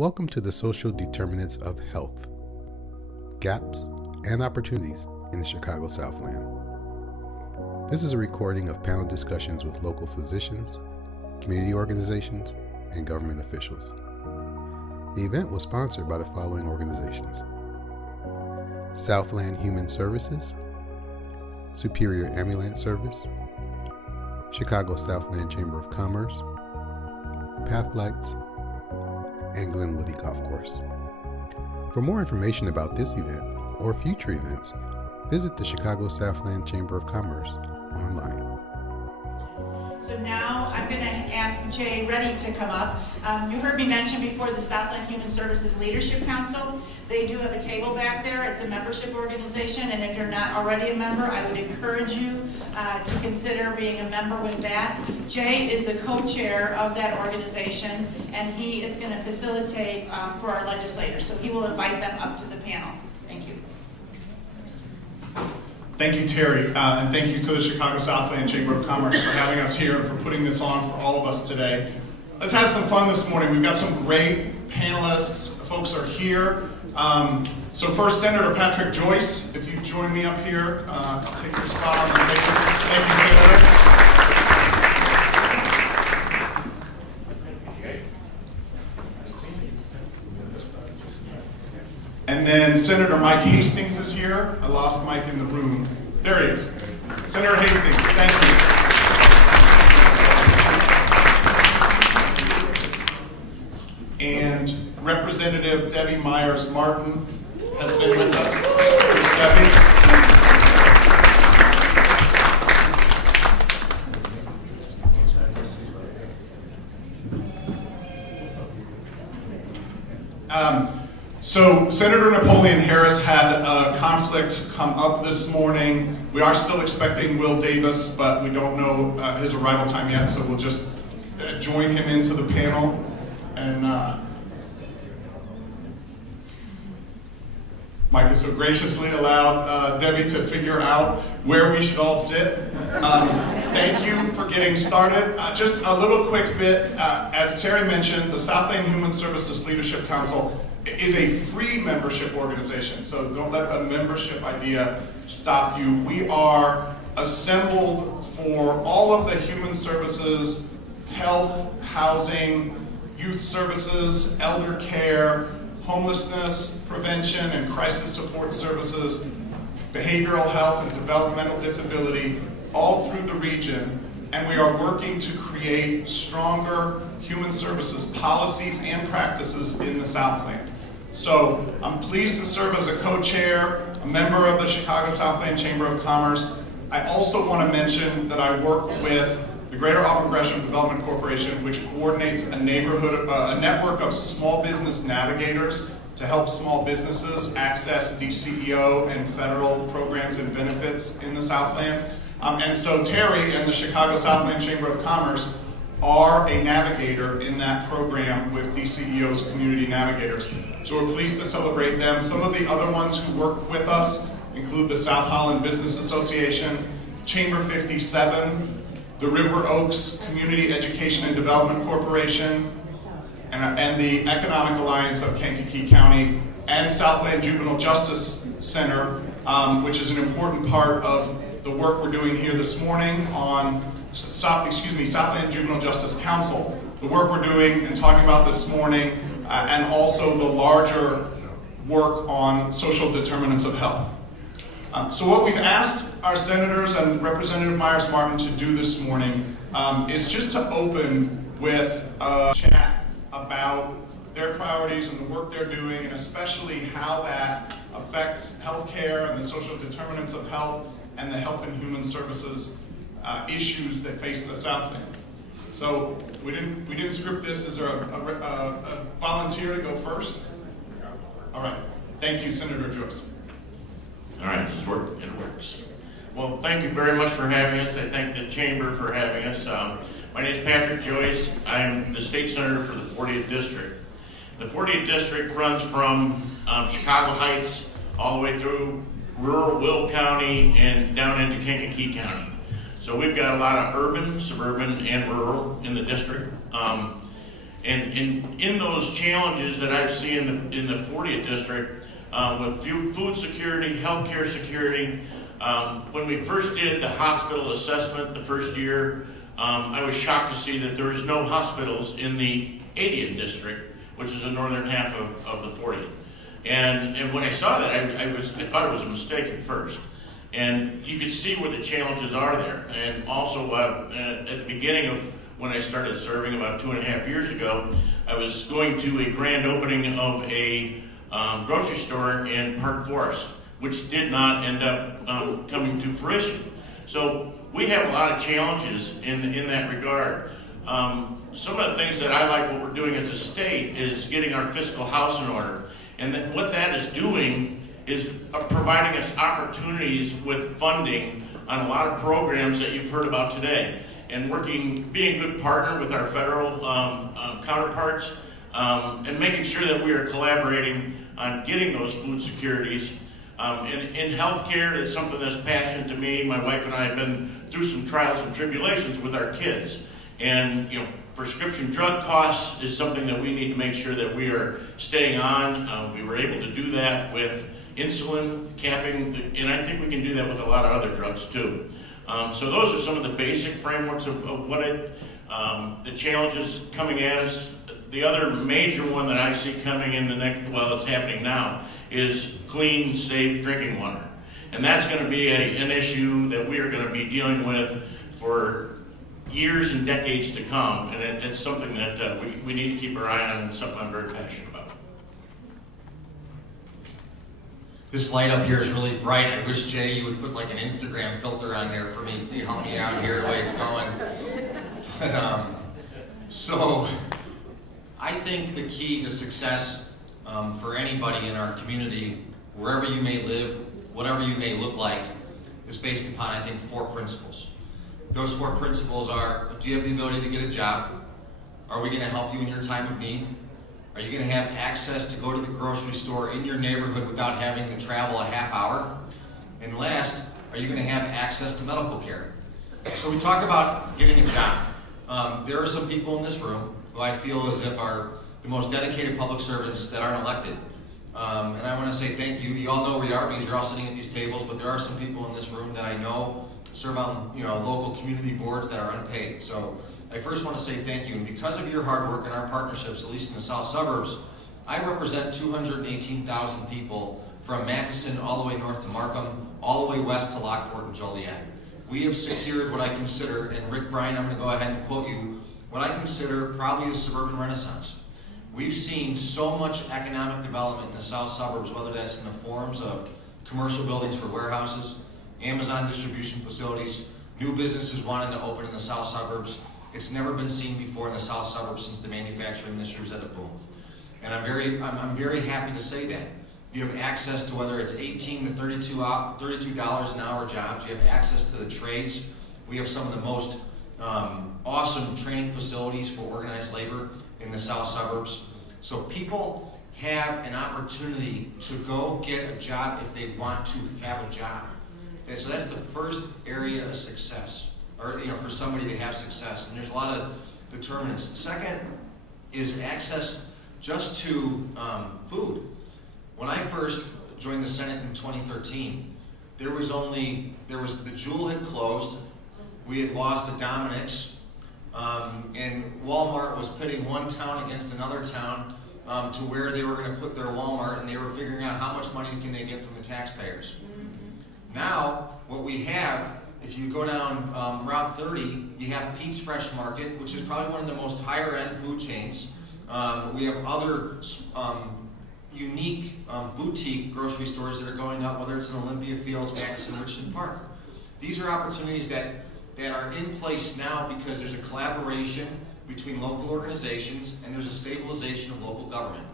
Welcome to the Social Determinants of Health, Gaps and Opportunities in the Chicago Southland. This is a recording of panel discussions with local physicians, community organizations, and government officials. The event was sponsored by the following organizations: Southland Human Services, Superior Ambulance Service, Chicago Southland Chamber of Commerce, Pathlights, and Glenwoody Golf Course. For more information about this event or future events, visit the Chicago Southland Chamber of Commerce online. So now I'm going to ask Jay Readey to come up. You heard me mention before the Southland Human Services Leadership Council. They do have a table back there. It's a membership organization, and if you're not already a member, I would encourage you to consider being a member with that. Jay is the co-chair of that organization, and he is going to facilitate for our legislators. So he will invite them up to the panel. Thank you. Thank you, Terry, and thank you to the Chicago Southland Chamber of Commerce for having us here and for putting this on for all of us today. Let's have some fun this morning. We've got some great panelists. Folks are here. So first, Senator Patrick Joyce, if you join me up here, I'll take your spot on the table. Thank you, Senator. And then Senator Mike Hastings is here. I lost Mike in the room. There he is. Senator Hastings, thank you. And Representative Debbie Meyers-Martin has been with us. Debbie. So Senator Napoleon Harris had a conflict come up this morning. We are still expecting Will Davis, but we don't know his arrival time yet, so we'll just join him into the panel. And Mike has so graciously allowed Debbie to figure out where we should all sit. Thank you for getting started. Just a little quick bit, as Terry mentioned, the Southland Human Services Leadership Council is a free membership organization, so don't let the membership idea stop you. We are assembled for all of the human services, health, housing, youth services, elder care, homelessness, prevention and crisis support services, behavioral health and developmental disability, all through the region, and we are working to create stronger human services policies and practices in the Southland. So I'm pleased to serve as a co-chair, a member of the Chicago Southland Chamber of Commerce. I also want to mention that I work with the Greater Auburn Gresham Development Corporation, which coordinates a network of small business navigators to help small businesses access DCEO and federal programs and benefits in the Southland. And so Terry and the Chicago Southland Chamber of Commerce are a navigator in that program with DCEO's community navigators. So we're pleased to celebrate them. Some of the other ones who work with us include the South Holland Business Association, Chamber 57, the River Oaks Community Education and Development Corporation, and the Economic Alliance of Kankakee County, and Southland Juvenile Justice Center, which is an important part of the work we're doing here this morning on, Southland Juvenile Justice Council, the work we're doing and talking about this morning, and also the larger work on social determinants of health. So what we've asked our senators and Representative Meyers-Martin to do this morning is just to open with a chat about their priorities and the work they're doing, and especially how that affects healthcare and the social determinants of health and the health and human services issues that face the Southland. So we didn't script this. Is there a volunteer to go first? All right. Thank you, Senator Joyce. All right, it works. Well, thank you very much for having us. I thank the Chamber for having us. My name is Patrick Joyce. I'm the state senator for the 40th District. The 40th District runs from Chicago Heights all the way through rural Will County and down into Kankakee County. So we've got a lot of urban, suburban, and rural in the district. And in those challenges that I've seen in the 40th district, with food security, healthcare security, when we first did the hospital assessment the first year, I was shocked to see that there was no hospitals in the 80th district, which is the northern half of the 40th. And when I saw that, I thought it was a mistake at first. And you could see where the challenges are there. And also, at the beginning of when I started serving about 2.5 years ago, I was going to a grand opening of a grocery store in Park Forest, which did not end up coming to fruition. So we have a lot of challenges in that regard. Some of the things that I like what we're doing as a state is getting our fiscal house in order. And what that is doing is providing us opportunities with funding on a lot of programs that you've heard about today. And being a good partner with our federal counterparts, and making sure that we are collaborating on getting those food securities. In healthcare, it's something that's passionate to me. My wife and I have been through some trials and tribulations with our kids. And prescription drug costs is something that we need to make sure that we are staying on. We were able to do that with insulin capping, and I think we can do that with a lot of other drugs too. So those are some of the basic frameworks of what the challenges coming at us. The other major one that I see coming in the next, well, it's happening now, is clean, safe drinking water. And that's going to be an issue that we are going to be dealing with for years and decades to come. And it's something that we need to keep our eye on, and something I'm very passionate about. This light up here is really bright. I wish, Jay, you would put like an Instagram filter on there for me to help me out here the way it's going. But, so I think the key to success for anybody in our community, wherever you may live, whatever you may look like, is based upon, I think, 4 principles. Those 4 principles are: do you have the ability to get a job? Are we going to help you in your time of need? Are you going to have access to go to the grocery store in your neighborhood without having to travel a half hour? And last, are you going to have access to medical care? So we talk about getting a job. There are some people in this room who I feel as if are the most dedicated public servants that aren't elected. And I want to say thank you. You all know where you are because you're all sitting at these tables, but there are some people in this room that I know serve on local community boards that are unpaid. So I first want to say thank you. And because of your hard work and our partnerships, at least in the south suburbs, I represent 218,000 people from Matteson all the way north to Markham, all the way west to Lockport and Joliet. We have secured what I consider, and Rick Bryan, I'm going to go ahead and quote you, what I consider probably a suburban renaissance. We've seen so much economic development in the south suburbs, whether that's in the forms of commercial buildings for warehouses, Amazon distribution facilities, new businesses wanting to open in the south suburbs. It's never been seen before in the south suburbs since the manufacturing industry was at a boom. And I'm very happy to say that. You have access to whether it's $18 to $32 an hour jobs. You have access to the trades. We have some of the most awesome training facilities for organized labor in the south suburbs. So people have an opportunity to go get a job if they want to have a job. Okay, so that's the first area of success, or for somebody to have success. And there's a lot of determinants. Second is access just to food. When I first joined the Senate in 2013, the Jewel had closed. We had lost to Dominic's, and Walmart was pitting one town against another town to where they were going to put their Walmart, and they were figuring out how much money can they get from the taxpayers. Now, what we have, if you go down Route 30, you have Pete's Fresh Market, which is probably one of the most higher-end food chains. We have other unique boutique grocery stores that are going up, whether it's in Olympia Fields, Madison, Richmond Park. These are opportunities that are in place now because there's a collaboration between local organizations and there's a stabilization of local government.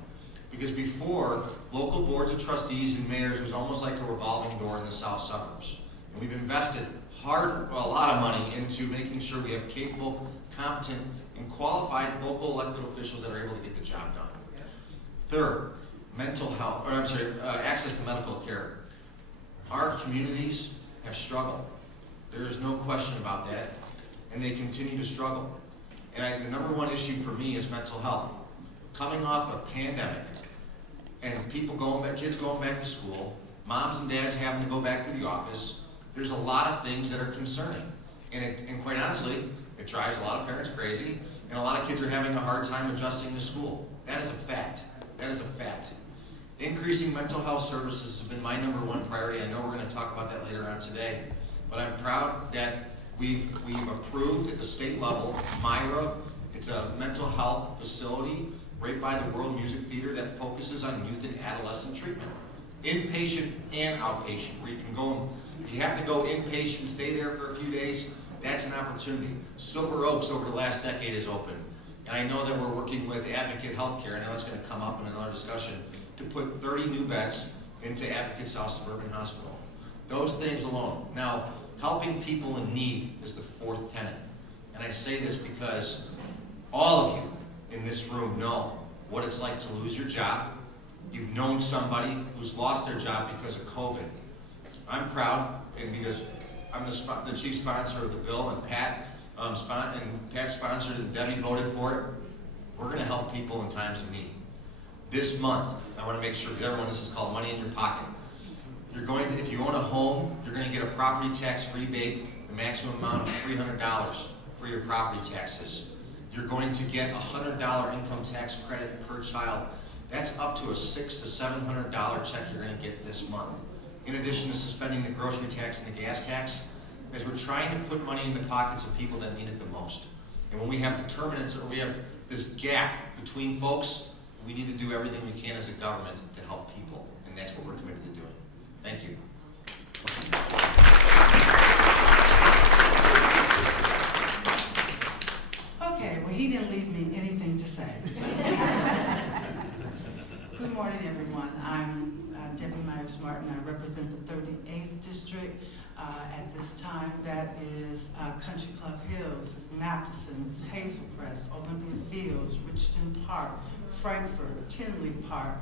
Because before, local boards of trustees and mayors was almost like a revolving door in the south suburbs. And we've invested a lot of money into making sure we have capable, competent, and qualified local elected officials that are able to get the job done. Third, access to medical care. Our communities have struggled. There is no question about that, and they continue to struggle. And the number one issue for me is mental health. Coming off a pandemic, and kids going back to school, moms and dads having to go back to the office, there's a lot of things that are concerning. And quite honestly, it drives a lot of parents crazy, and a lot of kids are having a hard time adjusting to school. That is a fact. That is a fact. Increasing mental health services has been my number one priority. I know we're going to talk about that later on today, but I'm proud that we've approved at the state level, MIRA. It's a mental health facility right by the World Music Theater that focuses on youth and adolescent treatment. Inpatient and outpatient, where you can go, if you have to go inpatient, stay there for a few days, that's an opportunity. Silver Oaks over the last decade is open. And I know that we're working with Advocate Healthcare, I know it's going to come up in another discussion, to put 30 new beds into Advocate South Suburban Hospital. Those things alone. Now, helping people in need is the fourth tenet. And I say this because all of you in this room know what it's like to lose your job. You've known somebody who's lost their job because of COVID. I'm proud, and because I'm the chief sponsor of the bill, and Pat sponsored it, and Debbie voted for it. We're going to help people in times of need. This month, I want to make sure, because everyone, this is called Money in Your Pocket. You're going to, if you own a home, you're going to get a property tax rebate, the maximum amount of $300 for your property taxes. You're going to get a $100 income tax credit per child. That's up to a $600 to $700 check you're going to get this month. In addition to suspending the grocery tax and the gas tax, as we're trying to put money in the pockets of people that need it the most. And when we have determinants, or we have this gap between folks, we need to do everything we can as a government to help people. And that's what we're committed to doing. Thank you. Okay, well, he didn't leave me anything to say. Good morning, everyone. I'm Debbie Meyers-Martin. I represent the 38th District. At this time, that is Country Club Hills, it's Matheson, it's Hazel Crest, Olympia Fields, Richton Park, Frankfurt, Tinley Park,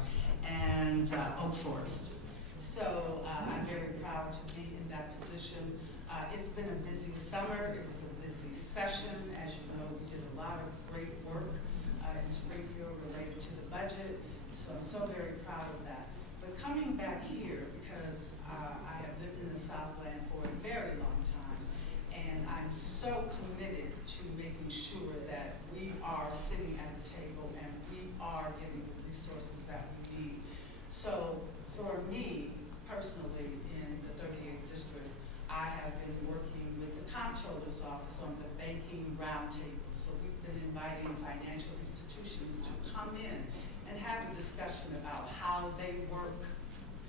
and Oak Forest. So I'm very proud to be in that position. It's been a busy summer. It was a busy session. As you know, we did a lot of great work in Springfield related to the budget. So I'm so very proud of that. But coming back here, because I have lived in the Southland for a very long time, and I'm so committed to making sure that we are sitting at the table and we are getting the resources that we need. So for me, personally, in the 38th District, I have been working with the Comptroller's Office on the banking roundtable. So we've been inviting financial institutions to come in and have a discussion about how they work.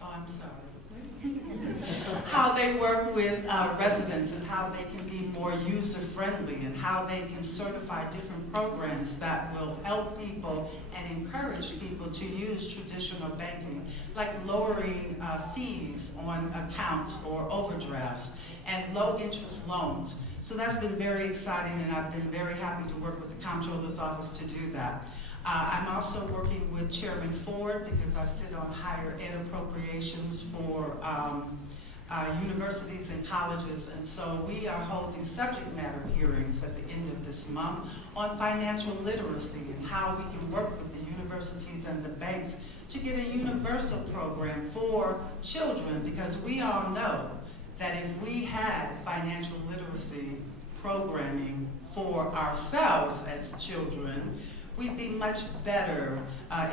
Oh, I'm sorry. How they work with residents and how they can be more user-friendly and how they can certify different programs that will help people and encourage people to use traditional banking, like lowering fees on accounts or overdrafts and low-interest loans. So that's been very exciting, and I've been very happy to work with the Comptroller's Office to do that. I'm also working with Chairman Ford because I sit on higher ed appropriations for universities and colleges, and so we are holding subject matter hearings at the end of this month on financial literacy and how we can work with the universities and the banks to get a universal program for children, because we all know that if we had financial literacy programming for ourselves as children, we'd be much better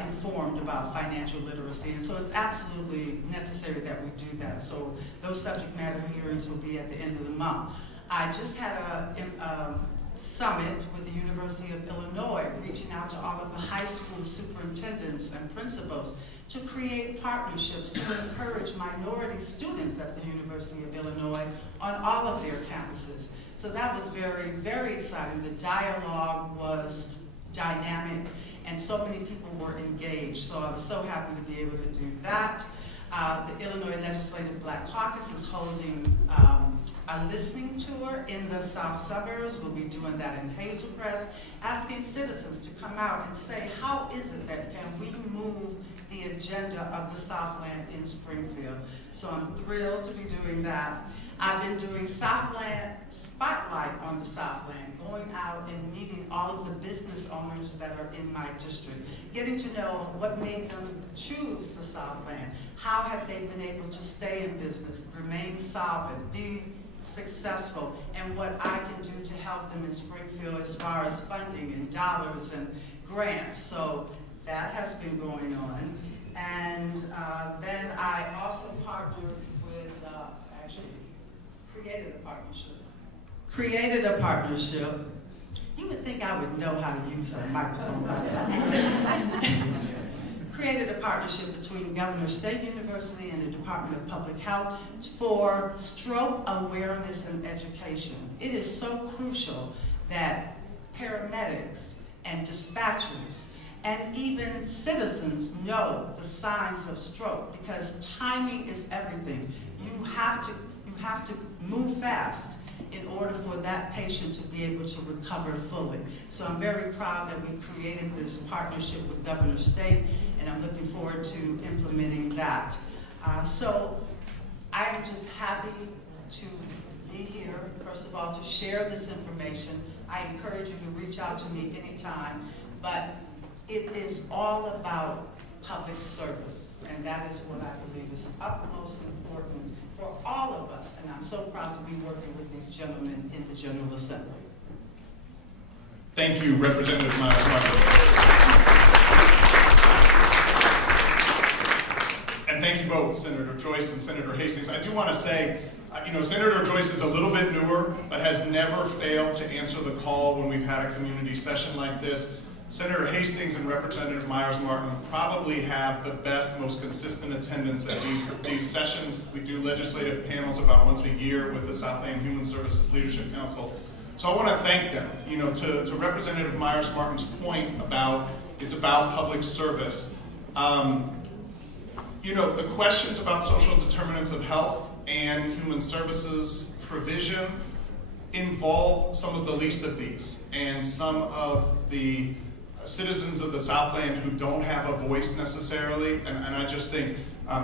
informed about financial literacy. And so it's absolutely necessary that we do that. So those subject matter hearings will be at the end of the month. I just had a summit with the University of Illinois, reaching out to all of the high school superintendents and principals to create partnerships to encourage minority students at the University of Illinois on all of their campuses. So that was very, very exciting. The dialogue was dynamic, and so many people were engaged. So I was so happy to be able to do that. The Illinois Legislative Black Caucus is holding a listening tour in the South Suburbs. We'll be doing that in Hazel Crest, asking citizens to come out and say, how is it that can we move the agenda of the Southland in Springfield? So I'm thrilled to be doing that. I've been doing Southland Spotlight on the Southland, going out and meeting all of the business owners that are in my district, getting to know what made them choose the Southland, how have they been able to stay in business, remain solvent, be successful, and what I can do to help them in Springfield as far as funding and dollars and grants. So that has been going on. And then I also partnered with, actually created a partnership. You would think I would know how to use a microphone like that. Created a partnership between Governor State University and the Department of Public Health for stroke awareness and education. It is so crucial that paramedics and dispatchers and even citizens know the signs of stroke, because timing is everything. You have to move fast in order for that patient to be able to recover fully. So I'm very proud that we created this partnership with Governor State, and I'm looking forward to implementing that. So I'm just happy to be here, first of all, to share this information. I encourage you to reach out to me anytime, but it is all about public service, and that is what I believe is utmost important for all of us, and I'm so proud to be working with these gentlemen in the General Assembly. Thank you, Representative Meyers-Martin. And thank you both, Senator Joyce and Senator Hastings. I do want to say, Senator Joyce is a little bit newer, but has never failed to answer the call when we've had a community session like this. Senator Hastings and Representative Meyers-Martin probably have the best, most consistent attendance at these sessions. We do legislative panels about once a year with the Southland Human Services Leadership Council. So I want to thank them. To Representative Meyers-Martin's point about it's about public service. The questions about social determinants of health and human services provision involve some of the least of these, and some of the citizens of the Southland who don't have a voice necessarily, and I just think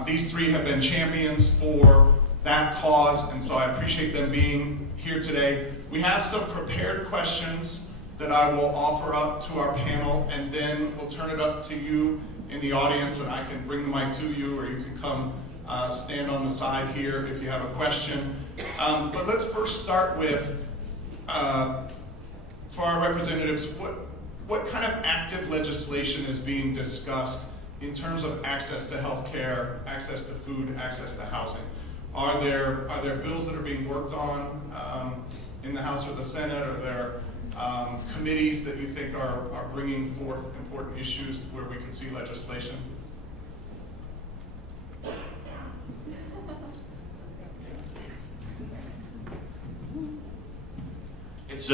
these three have been champions for that cause, and so I appreciate them being here today. We have some prepared questions that I will offer up to our panel, and then we'll turn it up to you in the audience, and I can bring the mic to you, or you can come stand on the side here if you have a question. But let's first start with, for our representatives, what kind of active legislation is being discussed in terms of access to health care, access to food, access to housing? Are there bills that are being worked on in the House or the Senate? Are there committees that you think are bringing forth important issues where we can see legislation? It's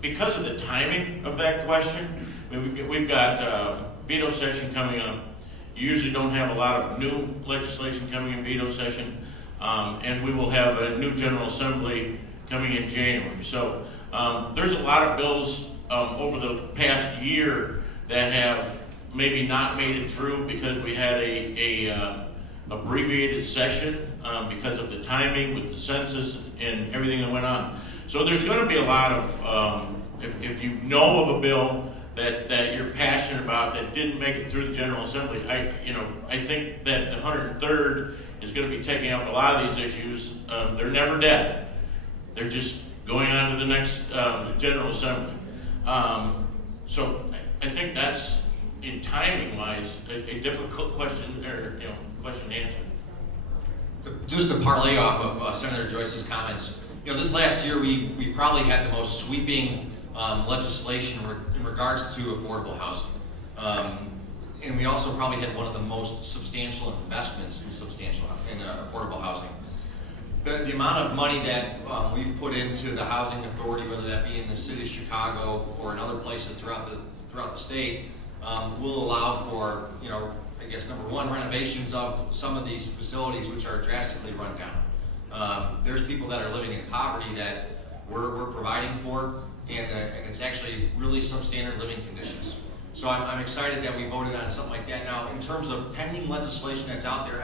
because of the timing of that question. We've got veto session coming up. You usually don't have a lot of new legislation coming in veto session, and we will have a new General Assembly coming in January. So there's a lot of bills over the past year that have maybe not made it through because we had a abbreviated session because of the timing with the census and everything that went on. So there's going to be a lot of, if you know of a bill that you're passionate about that didn't make it through the General Assembly, I think that the 103rd is going to be taking up a lot of these issues. They're never dead. They're just going on to the next General Assembly. So I think that's, in timing-wise, a difficult question question to answer. Just to parlay off of Senator Joyce's comments, this last year we probably had the most sweeping legislation in regards to affordable housing. And we also probably had one of the most substantial investments in affordable housing. The amount of money that we've put into the housing authority, whether that be in the city of Chicago or in other places throughout the state, will allow for, I guess, number one, renovations of some of these facilities which are drastically run down. There's people that are living in poverty that we're providing for, and it's actually really substandard living conditions. So I'm excited that we voted on something like that. Now, in terms of pending legislation that's out there,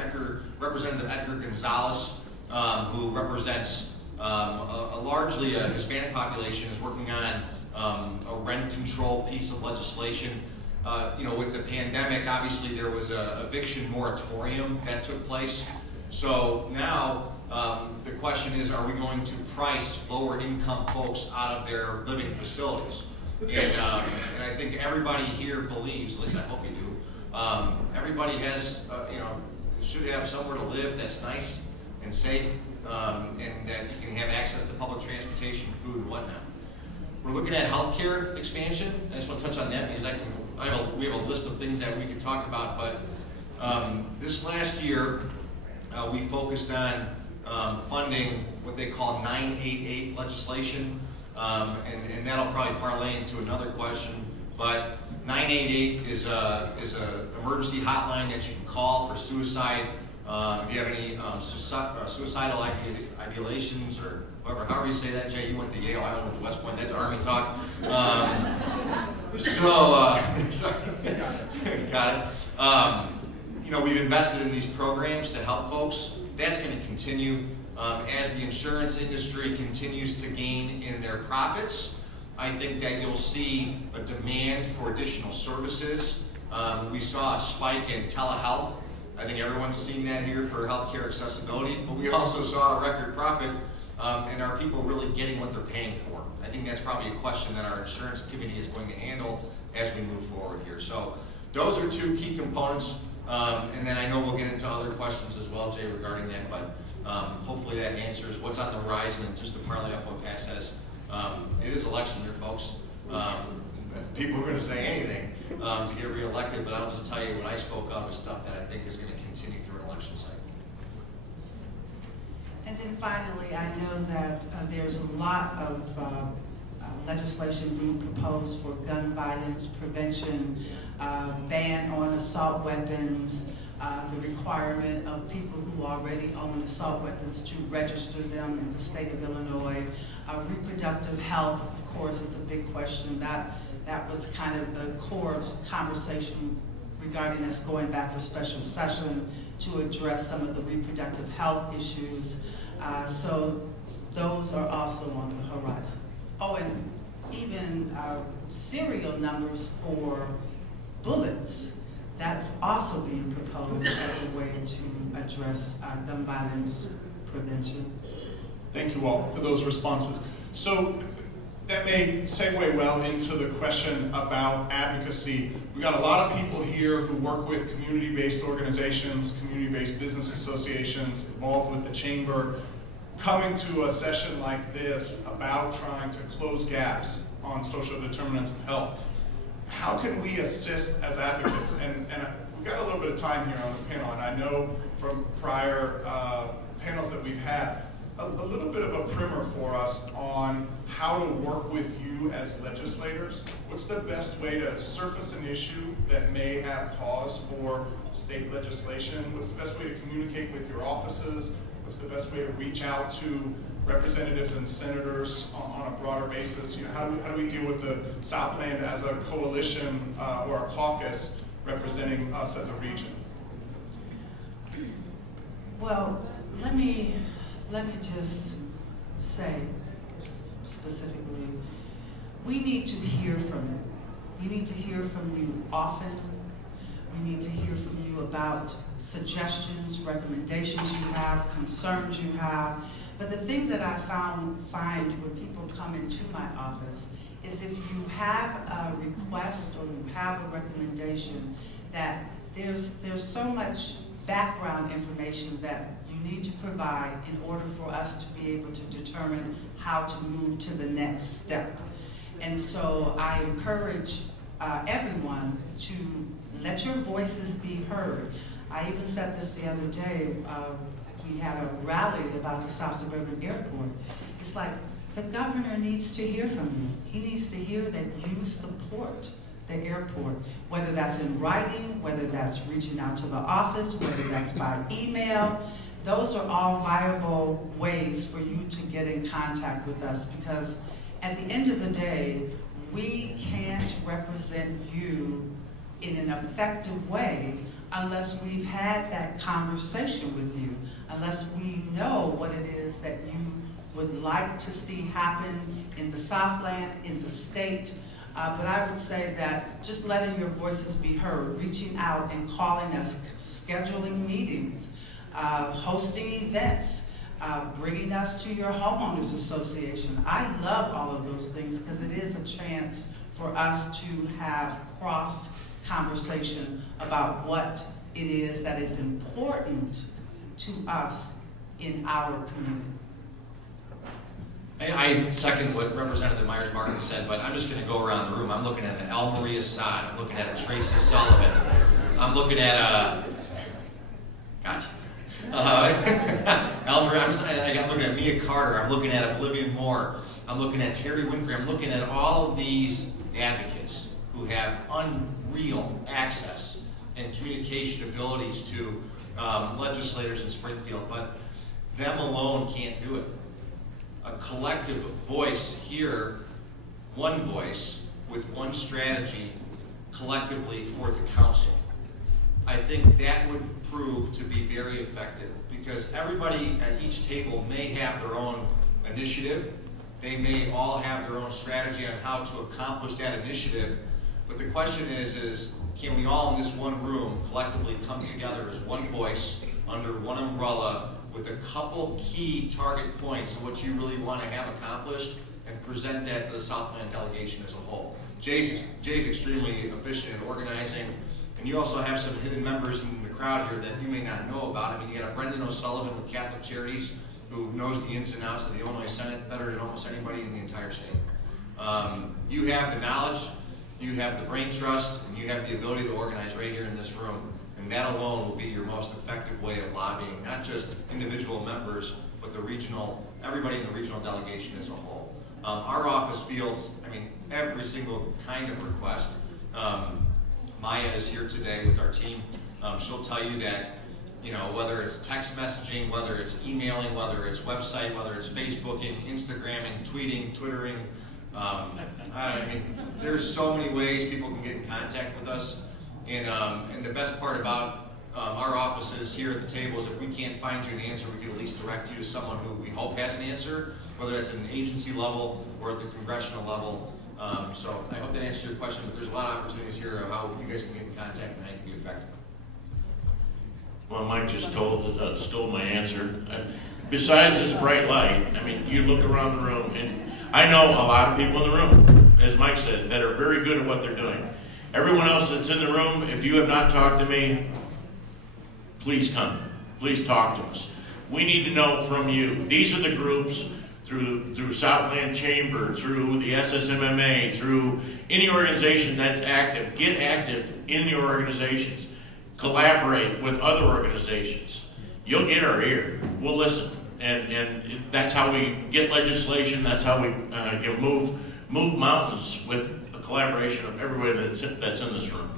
Representative Edgar Gonzalez who represents largely a Hispanic population, is working on a rent control piece of legislation. With the pandemic, obviously there was an eviction moratorium that took place. So now the question is, are we going to price lower income folks out of their living facilities? And I think everybody here believes, at least I hope you do, everybody has, should have somewhere to live that's nice and safe, and that you can have access to public transportation, food, and whatnot. We're looking at healthcare expansion. I just want to touch on that because we have a list of things that we could talk about, but this last year we focused on funding what they call 988 legislation, and that'll probably parlay into another question, but 988 is a emergency hotline that you can call for suicide. If you have any suicidal ideations or however you say that, Jay, you went to Yale, I went to West Point, that's Army talk. Got it. We've invested in these programs to help folks. That's going to continue as the insurance industry continues to gain in their profits. I think that you'll see a demand for additional services. We saw a spike in telehealth. I think everyone's seen that here for healthcare accessibility, but we also saw a record profit, and are people really getting what they're paying for? I think that's probably a question that our insurance committee is going to handle as we move forward here. So those are two key components, and then I know we'll get into other questions as well, Jay, regarding that, but hopefully that answers what's on the horizon. And just to parlay up what Pat says, it is election year, folks. People are going to say anything to get reelected, but I'll just tell you what I spoke of is stuff that I think is going to continue through an election cycle. And then finally, I know that there's a lot of legislation being proposed for gun violence prevention, ban on assault weapons, the requirement of people who already own assault weapons to register them in the state of Illinois. Reproductive health, of course, is a big question. That was kind of the core of conversation regarding us going back for special session to address some of the reproductive health issues. So those are also on the horizon. Oh, and even serial numbers for bullets, that's also being proposed as a way to address gun violence prevention. Thank you all for those responses. So that may segue well into the question about advocacy. We got a lot of people here who work with community-based organizations, community-based business associations, involved with the chamber, coming to a session like this about trying to close gaps on social determinants of health. How can we assist as advocates? And we've got a little bit of time here on the panel, and I know from prior panels that we've had, a little bit of a primer for us on how to work with you as legislators. What's the best way to surface an issue that may have cause for state legislation? What's the best way to communicate with your offices? What's the best way to reach out to representatives and senators on a broader basis? How do we deal with the Southland as a coalition or a caucus representing us as a region? Well, let me just say specifically, we need to hear from you. We need to hear from you often. We need to hear from you about suggestions, recommendations you have, concerns you have. But the thing that I find when people come into my office is if you have a request or you have a recommendation, that there's so much background information that you need to provide in order for us to be able to determine how to move to the next step. And so I encourage everyone to let your voices be heard. I even said this the other day. We had a rally about the South Suburban Airport. It's like the governor needs to hear from you. He needs to hear that you support the airport, whether that's in writing, whether that's reaching out to the office, whether that's by email. Those are all viable ways for you to get in contact with us, because at the end of the day, we can't represent you in an effective way unless we've had that conversation with you, unless we know what it is that you would like to see happen in the Southland, in the state. But I would say that just letting your voices be heard, reaching out and calling us, scheduling meetings, hosting events, bringing us to your homeowners association. I love all of those things because it is a chance for us to have cross conversation about what it is that is important to us in our community. I second what Representative Meyers-Martin said, but I'm just going to go around the room. I'm looking at an El Marie Assad. I'm looking at a Tracy Sullivan. I'm looking at a... Gotcha. El Marie, I'm looking at Mia Carter. I'm looking at Olivia Moore. I'm looking at Terry Winfrey. I'm looking at all of these advocates who have unreal access and communication abilities to legislators in Springfield, but them alone can't do it. A collective voice here, one voice with one strategy collectively for the council. I think that would prove to be very effective because everybody at each table may have their own initiative. They may all have their own strategy on how to accomplish that initiative. But the question is can we all in this one room collectively come together as one voice under one umbrella with a couple key target points of what you really want to have accomplished and present that to the Southland delegation as a whole. Jay's extremely efficient in organizing, and you also have some hidden members in the crowd here that you may not know about. I mean, you got Brendan O'Sullivan with Catholic Charities, who knows the ins and outs of the Illinois Senate better than almost anybody in the entire state. You have the knowledge, you have the brain trust, and you have the ability to organize right here in this room. And that alone will be your most effective way of lobbying, not just individual members, but the regional, everybody in the regional delegation as a whole. Our office fields, I mean, every single kind of request. Maya is here today with our team. She'll tell you that, you know, whether it's text messaging, whether it's emailing, whether it's website, whether it's Facebooking, Instagramming, tweeting, Twittering, I mean, there's so many ways people can get in contact with us. And the best part about our offices here at the table is if we can't find you an answer, we can at least direct you to someone who we hope has an answer, whether it's at an agency level or at the congressional level. So I hope that answers your question, but there's a lot of opportunities here of how you guys can get in contact and how you can be effective. Well, Mike just stole my answer. Besides this bright light, I mean, you look around the room, and I know a lot of people in the room, as Mike said, that are very good at what they're doing. Everyone else that's in the room, if you have not talked to me, please come. Please talk to us. We need to know from you. These are the groups through Southland Chamber, through the SSMMA, through any organization that's active. Get active in your organizations. Collaborate with other organizations. You'll get our ear. We'll listen. And that's how we get legislation. That's how we move mountains with a collaboration of everybody that's in this room.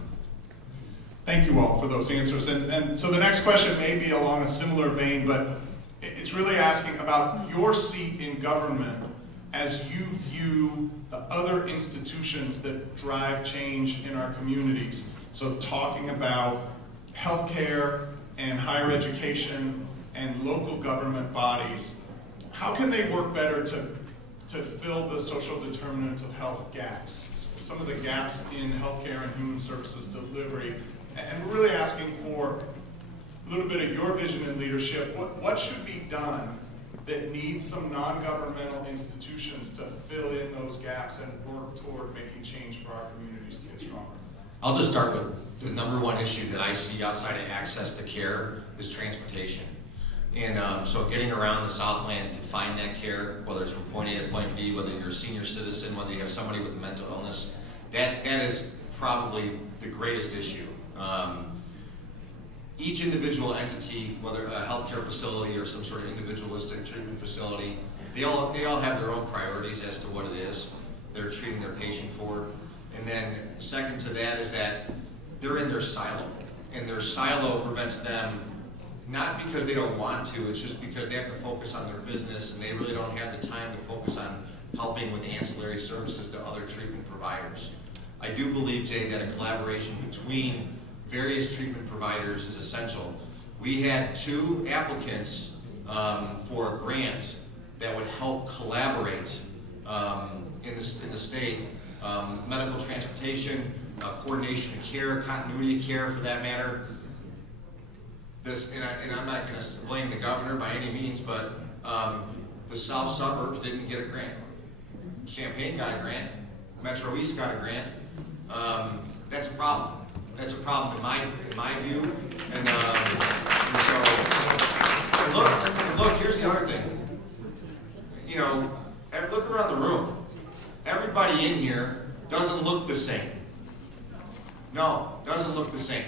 Thank you all for those answers. And so the next question may be along a similar vein, but it's really asking about your seat in government as you view the other institutions that drive change in our communities. So talking about healthcare and higher education and local government bodies, how can they work better to fill the social determinants of health gaps, some of the gaps in healthcare and human services delivery? And we're really asking for a little bit of your vision and leadership. What should be done that needs some non-governmental institutions to fill in those gaps and work toward making change for our communities to get stronger? I'll just start with the number one issue that I see outside of access to care is transportation. And so getting around the Southland to find that care, whether it's from point A to point B, whether you're a senior citizen, whether you have somebody with a mental illness, that is probably the greatest issue. Each individual entity, whether a healthcare facility or some sort of individualistic treatment facility, they all have their own priorities as to what it is they're treating their patient for. And then second to that is that they're in their silo. And their silo prevents them, not because they don't want to, it's just because they have to focus on their business and they really don't have the time to focus on helping with ancillary services to other treatment providers. I do believe, Jay, that a collaboration between various treatment providers is essential. We had 2 applicants for a grant that would help collaborate in the state, medical transportation, coordination of care, continuity of care for that matter. And I'm not going to blame the governor by any means, but the south suburbs didn't get a grant. Champaign got a grant. Metro East got a grant. That's a problem. That's a problem in my view. And look, here's the other thing. You know, look around the room. Everybody in here doesn't look the same. No, doesn't look the same.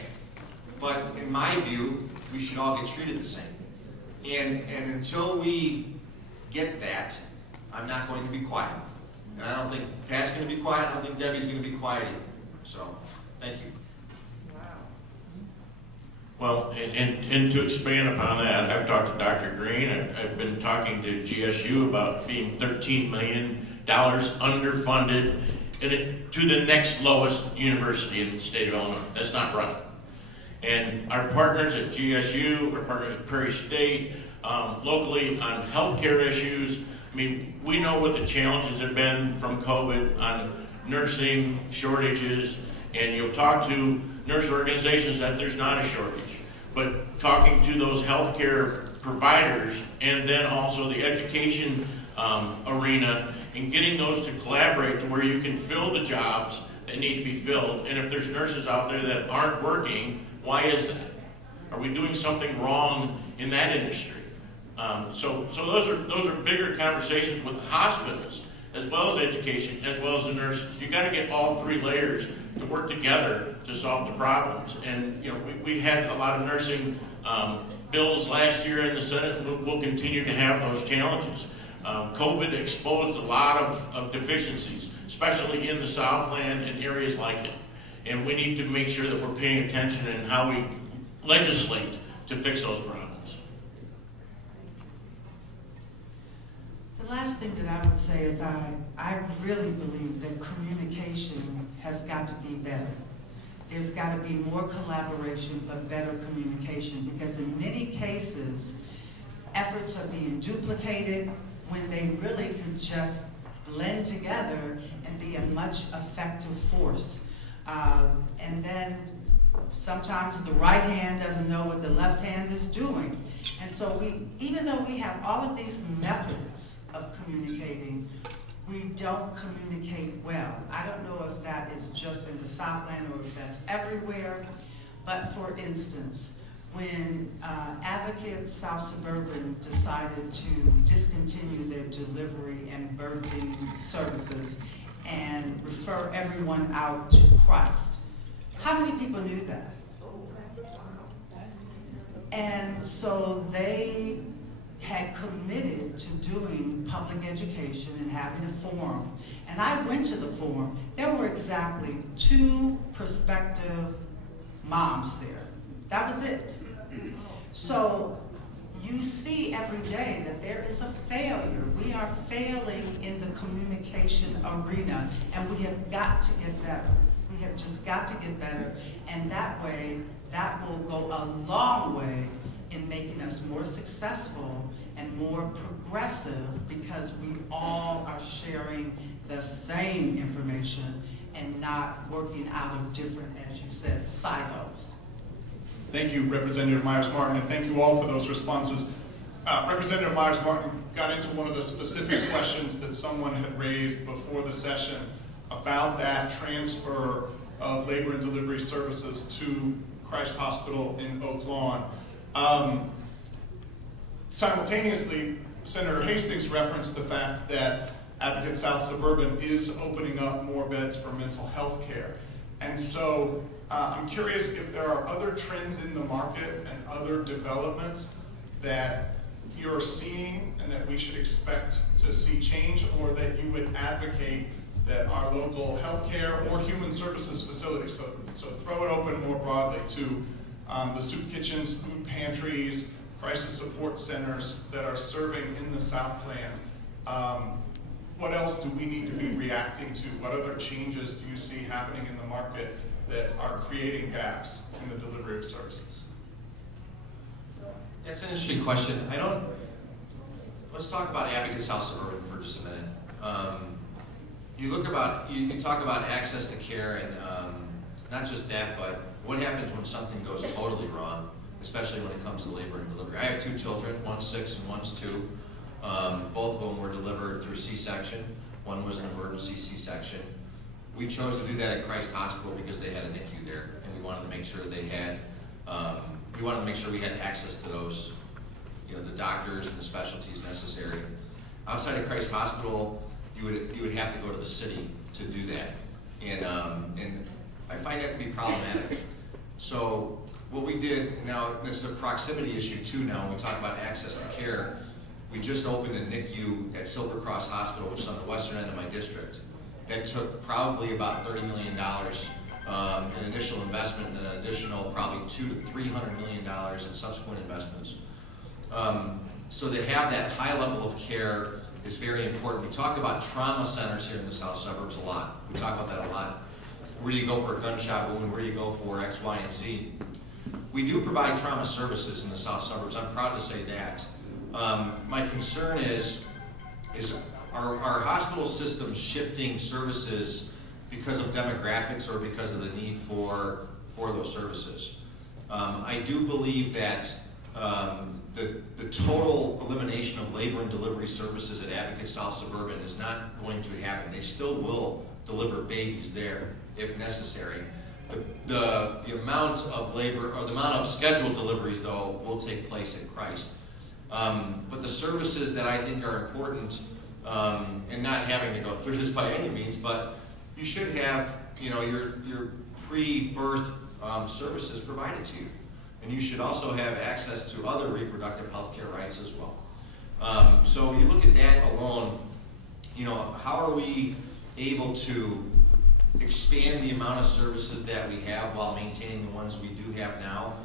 But in my view, we should all get treated the same. And until we get that, I'm not going to be quiet. And I don't think Pat's going to be quiet. I don't think Debbie's going to be quiet either. So, thank you. Well, and to expand upon that, I've talked to Dr. Green. I've been talking to GSU about being $13 million underfunded to the next lowest university in the state of Illinois. That's not right. And our partners at GSU, our partners at Prairie State, locally on healthcare issues, I mean, we know what the challenges have been from COVID on nursing shortages, and you'll talk to nurse organizations that there's not a shortage. But talking to those healthcare providers and then also the education arena and getting those to collaborate to where you can fill the jobs that need to be filled. And if there's nurses out there that aren't working, why is that? Are we doing something wrong in that industry? So those are bigger conversations with the hospitals, as well as education, as well as the nurses. You got to get all 3 layers to work together to solve the problems. And you know, we had a lot of nursing bills last year in the Senate, and we'll continue to have those challenges. COVID exposed a lot of deficiencies, especially in the Southland and areas like it. And we need to make sure that we're paying attention in how we legislate to fix those problems. The last thing that I would say is I really believe that communication has got to be better. There's got to be more collaboration, but better communication, because in many cases, efforts are being duplicated when they really can just blend together and be a much effective force. And then sometimes the right hand doesn't know what the left hand is doing. And so even though we have all of these methods of communicating, we don't communicate well. I don't know if that is just in the Southland or if that's everywhere, but for instance, when Advocate South Suburban decided to discontinue their delivery and birthing services and refer everyone out to Christ, how many people knew that? And so they had committed to doing public education and having a forum. And I went to the forum. There were exactly 2 prospective moms there. That was it. So you see every day that there is a failure. We are failing in the communication arena, and we have got to get better. We have just got to get better, and that way, that will go a long way in making us more successful and more progressive, because we all are sharing the same information and not working out of different, as you said, silos. Thank you, Representative Meyers-Martin, and thank you all for those responses. Representative Meyers-Martin got into one of the specific questions that someone had raised before the session about that transfer of labor and delivery services to Christ Hospital in Oak Lawn. Simultaneously, Senator Hastings referenced the fact that Advocate South Suburban is opening up more beds for mental health care. And so I'm curious if there are other trends in the market and other developments that you're seeing and that we should expect to see change, or that you would advocate that our local healthcare or human services facilities, so throw it open more broadly to the soup kitchens, food pantries, crisis support centers that are serving in the Southland. What else do we need to be reacting to? What other changes do you see happening in the market that are creating gaps in the delivery of services? That's an interesting question. Let's talk about Advocacy South Suburban for just a minute. You talk about access to care, and not just that, but what happens when something goes totally wrong, especially when it comes to labor and delivery. I have two children, one's 6 and one's 2. Both of them were delivered through C-section. One was an emergency C-section. We chose to do that at Christ Hospital because they had a NICU there, and we wanted to make sure they had. We wanted to make sure we had access to those, the doctors and the specialties necessary. Outside of Christ Hospital, you would have to go to the city to do that, and I find that to be problematic. So what we did, now this is a proximity issue too now, when we talk about access to care, we just opened a NICU at Silver Cross Hospital, which is on the western end of my district. That took probably about $30 million in initial investment, and an additional probably $200 to $300 million in subsequent investments. So to have that high level of care is very important. We talk about trauma centers here in the south suburbs a lot. We talk about that a lot. Where do you go for a gunshot wound? Where do you go for X, Y, and Z? We do provide trauma services in the south suburbs. I'm proud to say that. My concern is our hospital system shifting services because of demographics or because of the need for those services. I do believe that the total elimination of labor and delivery services at Advocacy South Suburban is not going to happen. They still will deliver babies there if necessary. The amount of labor, or the amount of scheduled deliveries, though, will take place at Christ. But the services that I think are important, and not having to go through this by any means, but you should have, your pre-birth services provided to you. And you should also have access to other reproductive health care rights as well. So you look at that alone, how are we able to expand the amount of services that we have while maintaining the ones we do have now?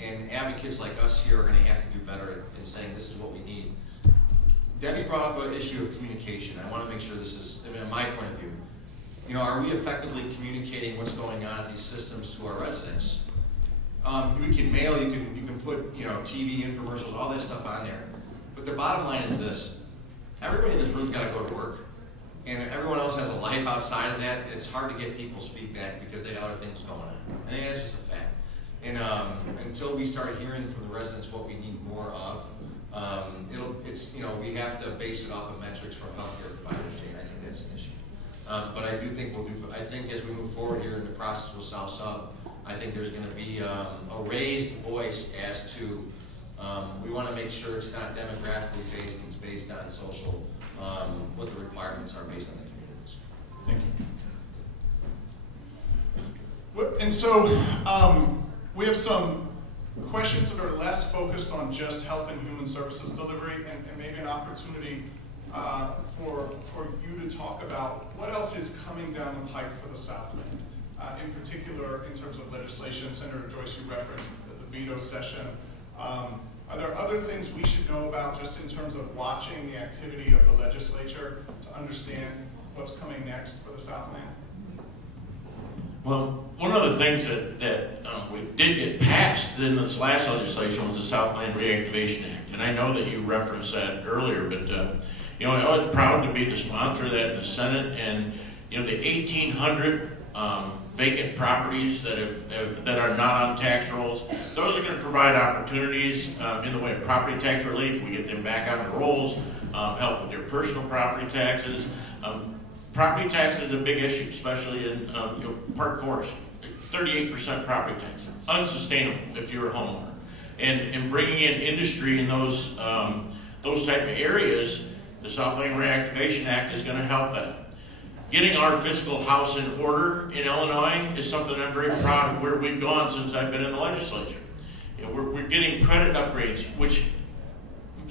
And advocates like us here are going to have to do better in saying this is what we need. Debbie brought up an issue of communication. I want to make sure this is, my point of view. Are we effectively communicating what's going on at these systems to our residents? We can mail, you can put TV infomercials, all that stuff on there. But the bottom line is this: everybody in this room's got to go to work, and everyone else has a life outside of that. It's hard to get people's feedback because they have other things going on. I think that's just a fact. And until we start hearing from the residents what we need more of, we have to base it off of metrics from healthcare providers. I think that's an issue. But I do think I think as we move forward here in the process with South Sub, I think there's going to be a raised voice as to we want to make sure it's not demographically based, it's based on social, what the requirements are based on the communities. Thank you. And so we have some questions that are less focused on just health and human services delivery, and maybe an opportunity for you to talk about what else is coming down the pike for the Southland. In particular, in terms of legislation, Senator Joyce, you referenced the veto session. Are there other things we should know about just in terms of watching the activity of the legislature to understand what's coming next for the Southland? Well, one of the things that we did get passed in this last legislation was the Southland Reactivation Act. And I know that you referenced that earlier, but I was proud to be the sponsor of that in the Senate. And the 1,800 vacant properties that are not on tax rolls, those are going to provide opportunities in the way of property tax relief. We get them back on the rolls, help with their personal property taxes. Property tax is a big issue, especially in Park Forest. 38% property tax, unsustainable if you're a homeowner. And bringing in industry in those type of areas, the Southland Reactivation Act is going to help that. Getting our fiscal house in order in Illinois is something I'm very proud of where we've gone since I've been in the legislature. We're getting credit upgrades, which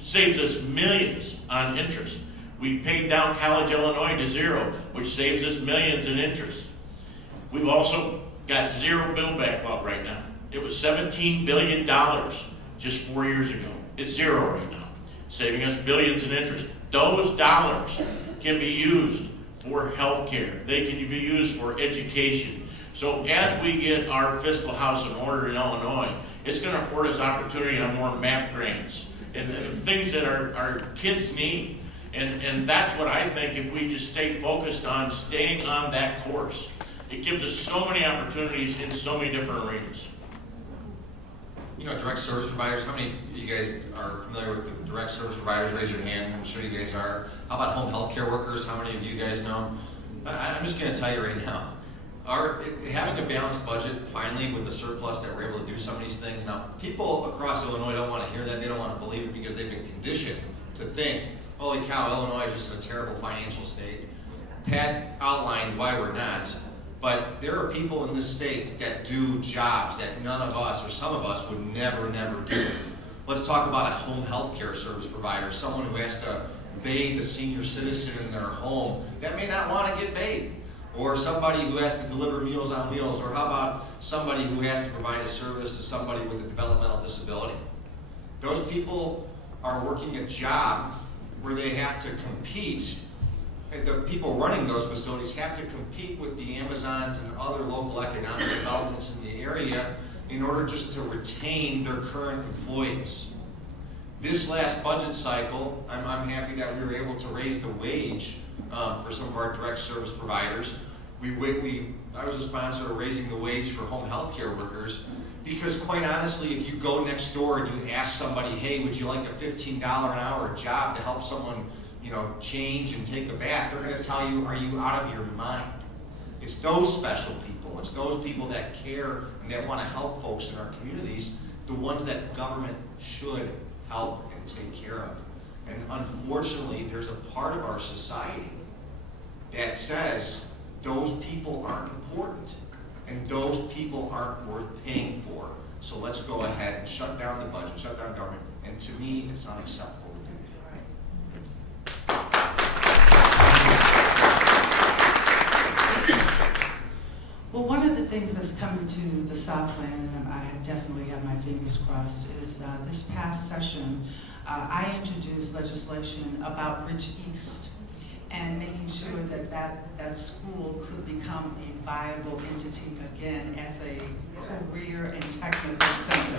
saves us millions on interest. We paid down College, Illinois to zero, which saves us millions in interest. We've also got zero bill backlog right now. It was $17 billion just 4 years ago. It's zero right now, saving us billions in interest. Those dollars can be used for health care. They can be used for education. So as we get our fiscal house in order in Illinois, it's going to afford us opportunity on more MAP grants and things that our kids need. And that's what I think, if we just stay focused on staying on that course. It gives us so many opportunities in so many different arenas. You know, direct service providers, how many of you guys are familiar with the direct service providers? Raise your hand, I'm sure you guys are. How about home health care workers? How many of you guys know? I'm just going to tell you right now, having a balanced budget, finally, with the surplus that we're able to do some of these things. Now, people across Illinois don't want to hear that. They don't want to believe it because they've been conditioned to think, holy cow, Illinois is just in a terrible financial state. Pat outlined why we're not, but there are people in this state that do jobs that none of us, or some of us, would never do. Let's talk about a home health care service provider, someone who has to bathe a senior citizen in their home that may not want to get bathed. Or somebody who has to deliver Meals on Wheels, or how about somebody who has to provide a service to somebody with a developmental disability. Those people are working a job where they have to compete. The people running those facilities have to compete with the Amazons and other local economic developments in the area in order just to retain their current employees. This last budget cycle, I'm happy that we were able to raise the wage for some of our direct service providers. I was a sponsor of raising the wage for home health care workers because, quite honestly, if you go next door and you ask somebody, hey, would you like a $15 an hour job to help someone, change and take a bath, they're going to tell you, are you out of your mind? It's those special people. It's those people that care and that want to help folks in our communities, the ones that government should help and take care of. And unfortunately, there's a part of our society that says those people aren't important and those people aren't worth paying for. So let's go ahead and shut down the budget, shut down government. And to me, it's unacceptable to do that. Well, one of the things that's coming to the Southland, and I definitely have my fingers crossed, is this past session, I introduced legislation about Rich East and making sure that school could become a viable entity again as a career and technical center.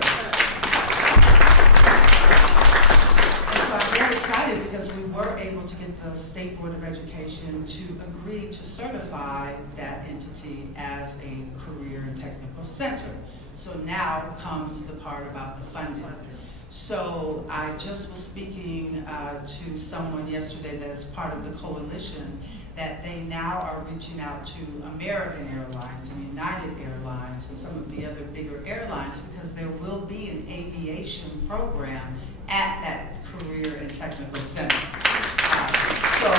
And so I'm very excited because we were able to get the State Board of Education to agree to certify that entity as a career and technical center. So now comes the part about the funding. So I just was speaking to someone yesterday that is part of the coalition that they now are reaching out to American Airlines and United Airlines and some of the other bigger airlines because there will be an aviation program at that career and technical center. So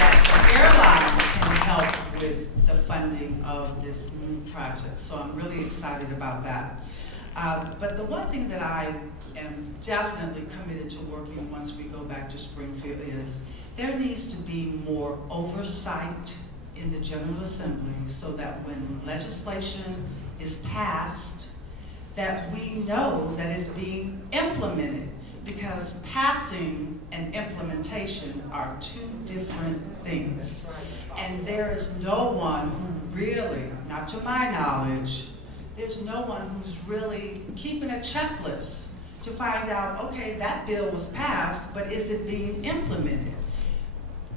that the airlines can help with the funding of this new project. So I'm really excited about that. But the one thing that I am definitely committed to working once we go back to Springfield is there needs to be more oversight in the General Assembly so that when legislation is passed, that we know that it's being implemented, because passing and implementation are two different things. And there is no one who really, not to my knowledge, there's no one who's really keeping a checklist to find out, okay, that bill was passed, but is it being implemented?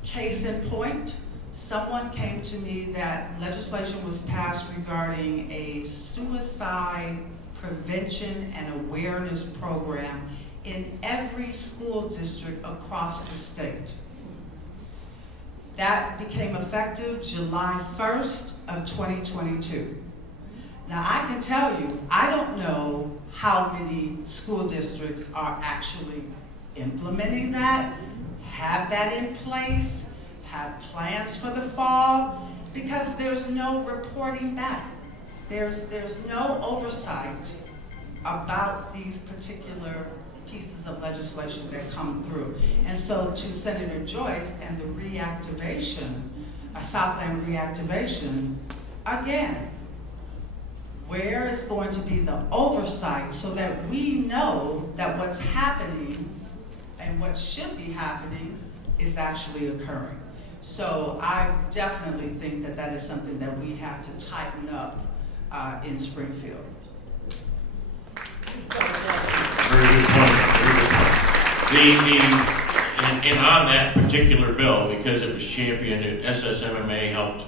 Case in point, someone came to me that legislation was passed regarding a suicide prevention and awareness program in every school district across the state. That became effective July 1st of 2022. Now I can tell you, I don't know how many school districts are actually implementing that, have that in place, have plans for the fall, because there's no reporting back. There's no oversight about these particular pieces of legislation that come through. And so to Senator Joyce and the reactivation, Southland reactivation, again, where is going to be the oversight so that we know that what's happening and what should be happening is actually occurring? So I definitely think that that is something that we have to tighten up in Springfield. Very good point. Very good point. And on that particular bill, because it was championed, SSMMA helped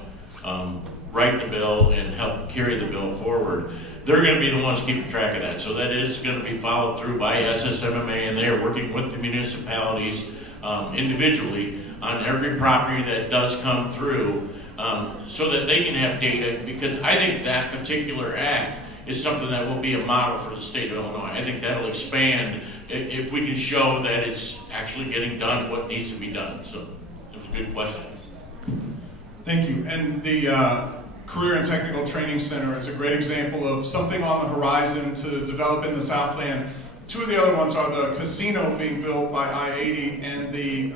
write the bill and help carry the bill forward. They're going to be the ones keeping track of that. So that is going to be followed through by SSMMA, and they are working with the municipalities individually on every property that does come through so that they can have data, because I think that particular act is something that will be a model for the state of Illinois. I think that'll expand if we can show that it's actually getting done what needs to be done. So it was a good question. Thank you. And the Career and Technical Training Center is a great example of something on the horizon to develop in the Southland. Two of the other ones are the casino being built by I-80 and the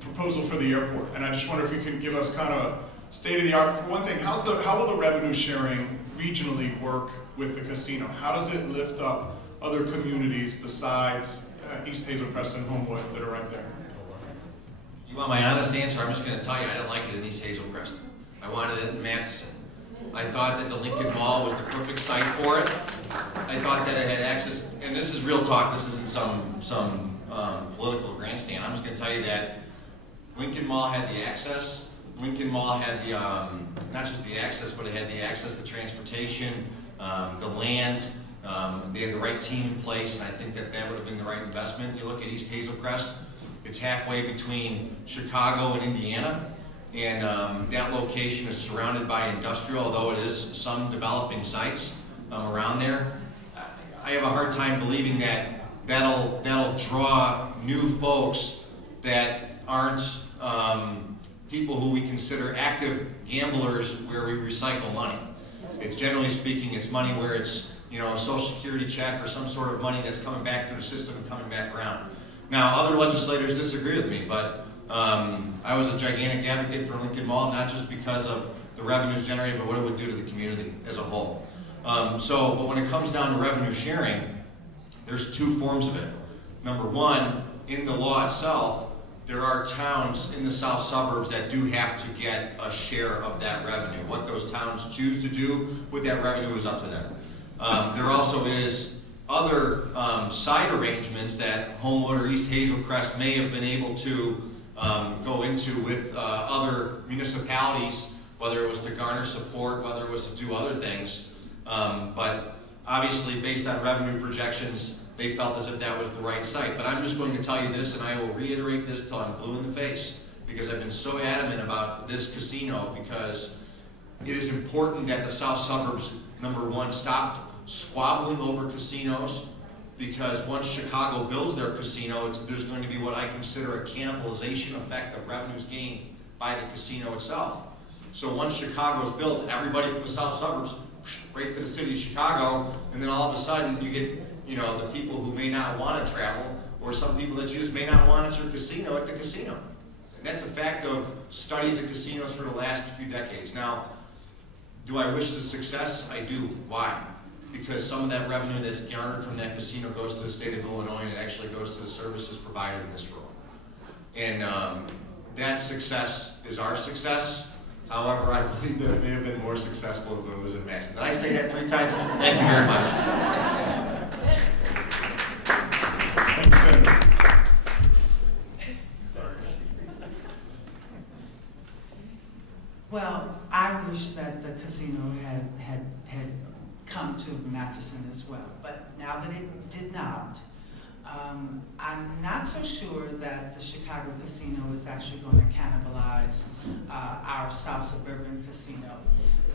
proposal for the airport. And I just wonder if you could give us kind of state of the art. For one thing, how will the revenue sharing regionally work with the casino? How does it lift up other communities besides East Hazel Crest and Homewood that are right there? You want my honest answer? I'm just going to tell you I didn't like it in East Hazel Crest. I wanted it in Madison. I thought that the Lincoln Mall was the perfect site for it. I thought that it had access, and this is real talk, this isn't some political grandstand. I'm just going to tell you that Lincoln Mall had the access. Lincoln Mall had the, not just the access, but it had the access to transportation, the land. They had the right team in place, and I think that that would have been the right investment. You look at East Hazel Crest, it's halfway between Chicago and Indiana. And that location is surrounded by industrial, although it is some developing sites around there. I have a hard time believing that that'll draw new folks that aren't people who we consider active gamblers where we recycle money. It's generally speaking, it's money where it's, you know, a Social Security check or some sort of money that's coming back through the system and coming back around. Now, other legislators disagree with me, but I was a gigantic advocate for Lincoln Mall, not just because of the revenues generated, but what it would do to the community as a whole. But when it comes down to revenue sharing, there's two forms of it. Number one, in the law itself, there are towns in the south suburbs that do have to get a share of that revenue. What those towns choose to do with that revenue is up to them. There also is other side arrangements that Homewood or East Hazel Crest may have been able to go into with other municipalities, whether it was to garner support, whether it was to do other things. But obviously, based on revenue projections, they felt as if that was the right site. But I'm just going to tell you this, and I will reiterate this till I'm blue in the face, because I've been so adamant about this casino, because it is important that the south suburbs, number one, stop squabbling over casinos, because once Chicago builds their casino, there's going to be what I consider a cannibalization effect of revenues gained by the casino itself. So once Chicago's built, everybody from the south suburbs, right to the city of Chicago, and then all of a sudden you get, you know, the people who may not want to travel, or some people that you just may not want at your casino at the casino. And that's a fact of studies of casinos for the last few decades. Now, do I wish the success? I do. Why? Because some of that revenue that's garnered from that casino goes to the state of Illinois, and it actually goes to the services provided in this role. And that success is our success. However, I believe that it may have been more successful than it was in Madison. Did I say that 3 times? Thank you very much. Thank you, Senator. Well, I wish that the casino had come to Madison as well, but now that it did not, I'm not so sure that the Chicago casino is actually going to cannibalize our South Suburban casino.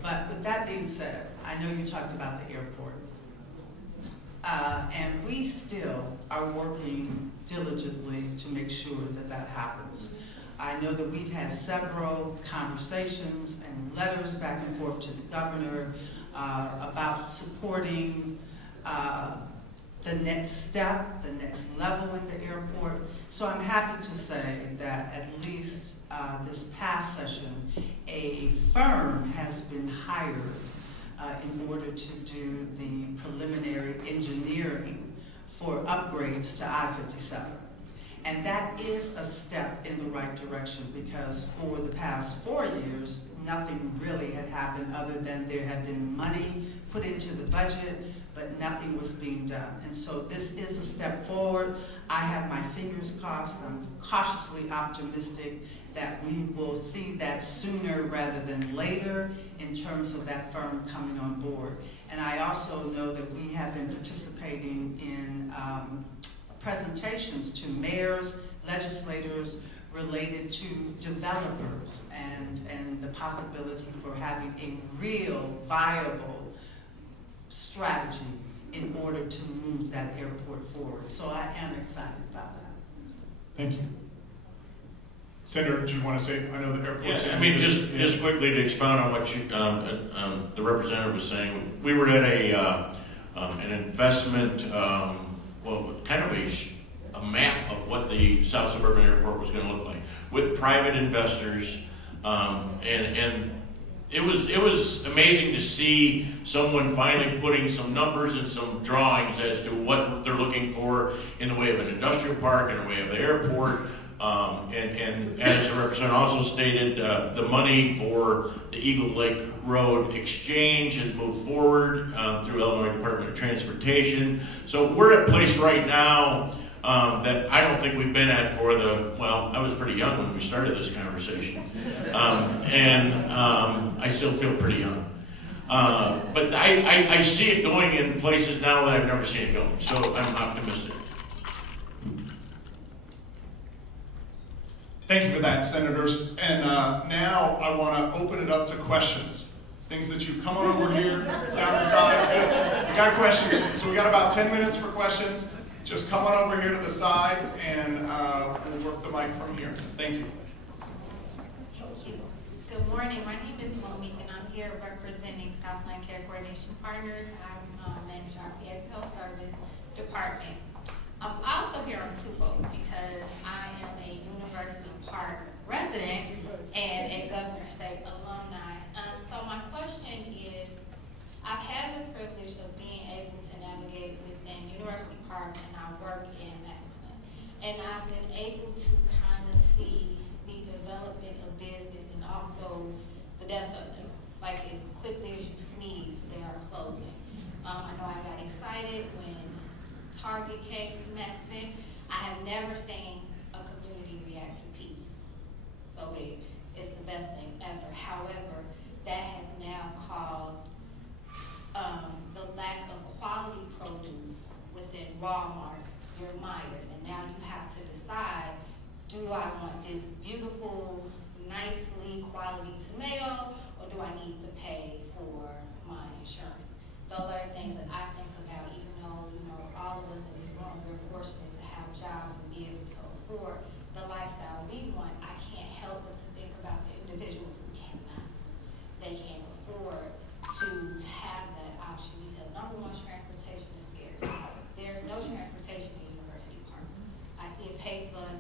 But with that being said, I know you talked about the airport. And we still are working diligently to make sure that that happens. I know that we've had several conversations and letters back and forth to the governor about supporting the next step, the next level in the airport. So I'm happy to say that at least this past session, a firm has been hired in order to do the preliminary engineering for upgrades to I-57. And that is a step in the right direction, because for the past 4 years, nothing really had happened other than there had been money put into the budget, but nothing was being done. And so this is a step forward. I have my fingers crossed. I'm cautiously optimistic that we will see that sooner rather than later in terms of that firm coming on board. And I also know that we have been participating in presentations to mayors, legislators, related to developers and the possibility for having a real viable strategy in order to move that airport forward. So I am excited about that. Thank you. Senator, do you want to say, I know the airport. Yeah, I mean, just quickly to expound on what you, the representative was saying, we were at an investment, well, kind of a map of what the South Suburban Airport was going to look like with private investors, and it was amazing to see someone finally putting some numbers and some drawings as to what they're looking for in the way of an industrial park, in the way of the airport. And as the representative also stated, the money for the Eagle Lake Road exchange has moved forward through Illinois Department of Transportation. So we're at a place right now that I don't think we've been at for well, I was pretty young when we started this conversation. I still feel pretty young. But I see it going in places now that I've never seen it go. So I'm optimistic. Thank you for that, Senators. And now I want to open it up to questions. Things that you come on over here, down the side. Good. We got questions. So we got about 10 minutes for questions. Just come on over here to the side, and we'll work the mic from here. Thank you. Good morning. My name is Monique, and I'm here representing Southland Care Coordination Partners. I manage our Health Service Department. I'm also here on twofold because I am a University Park resident and a Governor State alumni. So my question is, I've had the privilege of being able to navigate within University Park, and I work in Madison. And I've been able to kind of see the development of business and also the death of them. Like, as quickly as you sneeze, they are closing. I know I got excited when Target came to Madison. I have never seen a community react to peace so big. It's the best thing ever. However, that has now caused the lack of quality produce within Walmart, your Meyers, and now you have to decide, do I want this beautiful, nicely quality tomato, or do I need to pay for my insurance? Those are the things that I think about, even though, all of us in this room, we're fortunate to have jobs and be able to afford the lifestyle we want. I can't help but to think about the individuals who cannot. They can't afford to have that option because, number one, transportation is scarce. There's no transportation in University Park. I see a PACE bus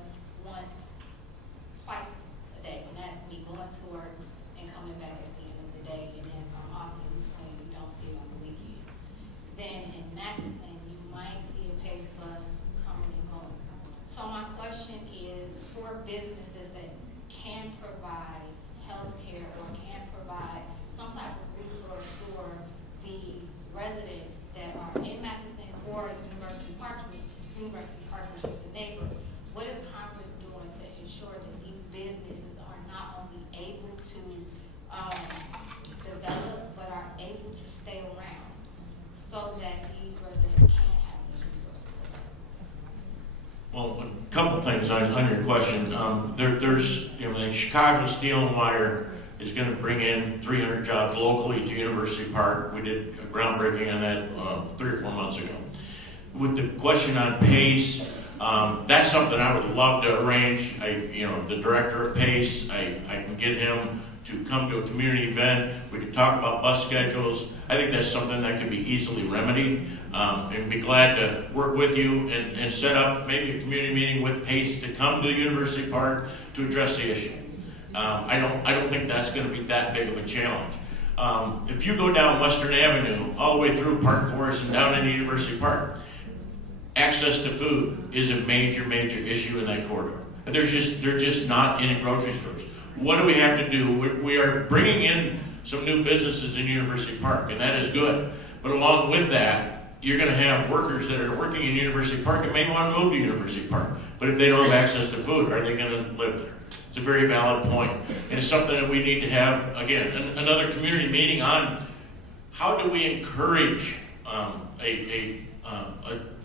twice a day, and that's me going to work and coming back at the end of the day, and then if I'm off in between, you don't see it on the weekends. Then in Madison, you might see a PACE bus coming and going. So my question is, for businesses that can provide health care or can provide some type of resource for the residents that are in Madison or University Partnership, the neighbors, what is Congress doing to ensure that these businesses are not only able to develop, but are able to stay around so that these residents can have these resources? Well, a couple things on your question. There's, the Chicago Steel and Wire is going to bring in 300 jobs locally to University Park. We did a groundbreaking on that 3 or 4 months ago. With the question on PACE, that's something I would love to arrange. The director of PACE, I can get him to come to a community event. We can talk about bus schedules. I think that's something that can be easily remedied. And be glad to work with you and set up maybe a community meeting with PACE to come to the University Park to address the issue. I don't think that's going to be that big of a challenge. If you go down Western Avenue, all the way through Park Forest and down into University Park, access to food is a major, major issue in that corridor. They're just not in grocery stores. What do we have to do? We are bringing in some new businesses in University Park, and that is good. But along with that, you're going to have workers that are working in University Park that may want to move to University Park. But if they don't have access to food, are they going to live there? It's a very valid point. And it's something that we need to have, again, another community meeting on how do we encourage a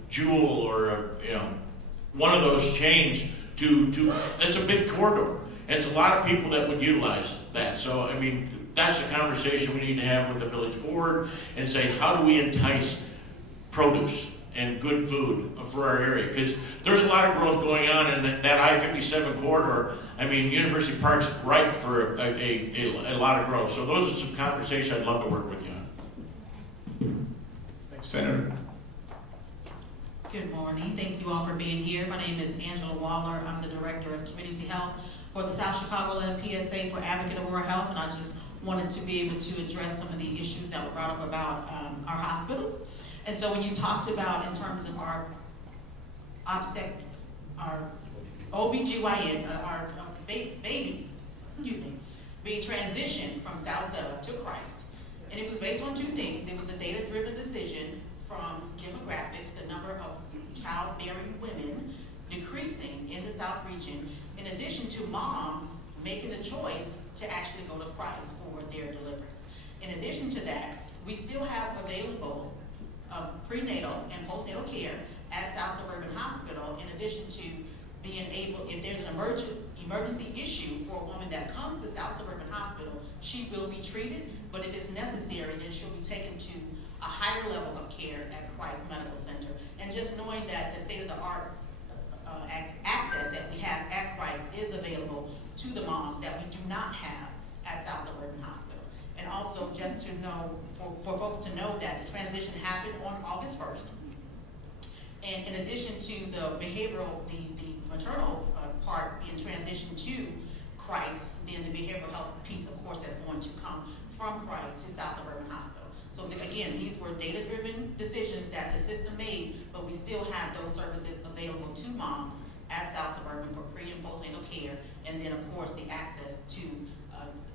Jewel or one of those chains to that's a big corridor. And it's a lot of people that would utilize that. So, I mean, that's a conversation we need to have with the village board and say, how do we entice produce and good food for our area? Because there's a lot of growth going on in that I-57 corridor. I mean, University Park's ripe for a lot of growth. So those are some conversations I'd love to work with you on. Thanks, Senator. Good morning. Thank you all for being here. My name is Angela Waller. I'm the Director of Community Health for the South Chicagoland PSA for Advocate of Oral Health, and I just wanted to be able to address some of the issues that were brought up about our hospitals. And so when you talked about in terms of our OBGYN, our babies, being transitioned from Southland to Christ, and it was based on two things. It was a data-driven decision from demographics, the number of childbearing women decreasing in the South region, in addition to moms making the choice to actually go to Christ for their deliverance. In addition to that, we still have available prenatal and postnatal care at South Suburban Hospital, in addition to being able, if there's an emergency issue for a woman that comes to South Suburban Hospital, she will be treated, but if it's necessary, then she'll be taken to a higher level of care at Christ Medical Center. And just knowing that the state-of-the-art access that we have at Christ is available to the moms that we do not have at South Suburban Hospital. And also just to know, for folks to know that the transition happened on August 1st. And in addition to the behavioral, the maternal part being transitioned to Christ, then the behavioral health piece, of course, that's going to come from Christ to South Suburban Hospital. So again, these were data-driven decisions that the system made, but we still have those services available to moms at South Suburban for pre- and postnatal care, and then, of course, the access to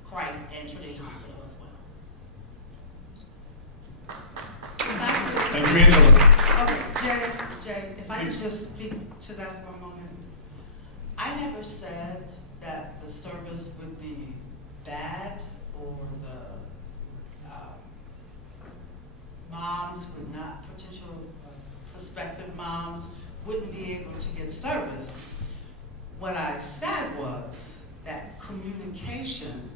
Christ and Trinity Hospital as well. Thank you, Angela. Okay, Jay, if I could just speak to that for a moment. I never said that the service would be bad or the moms would not, potential prospective moms wouldn't be able to get service. What I said was that communication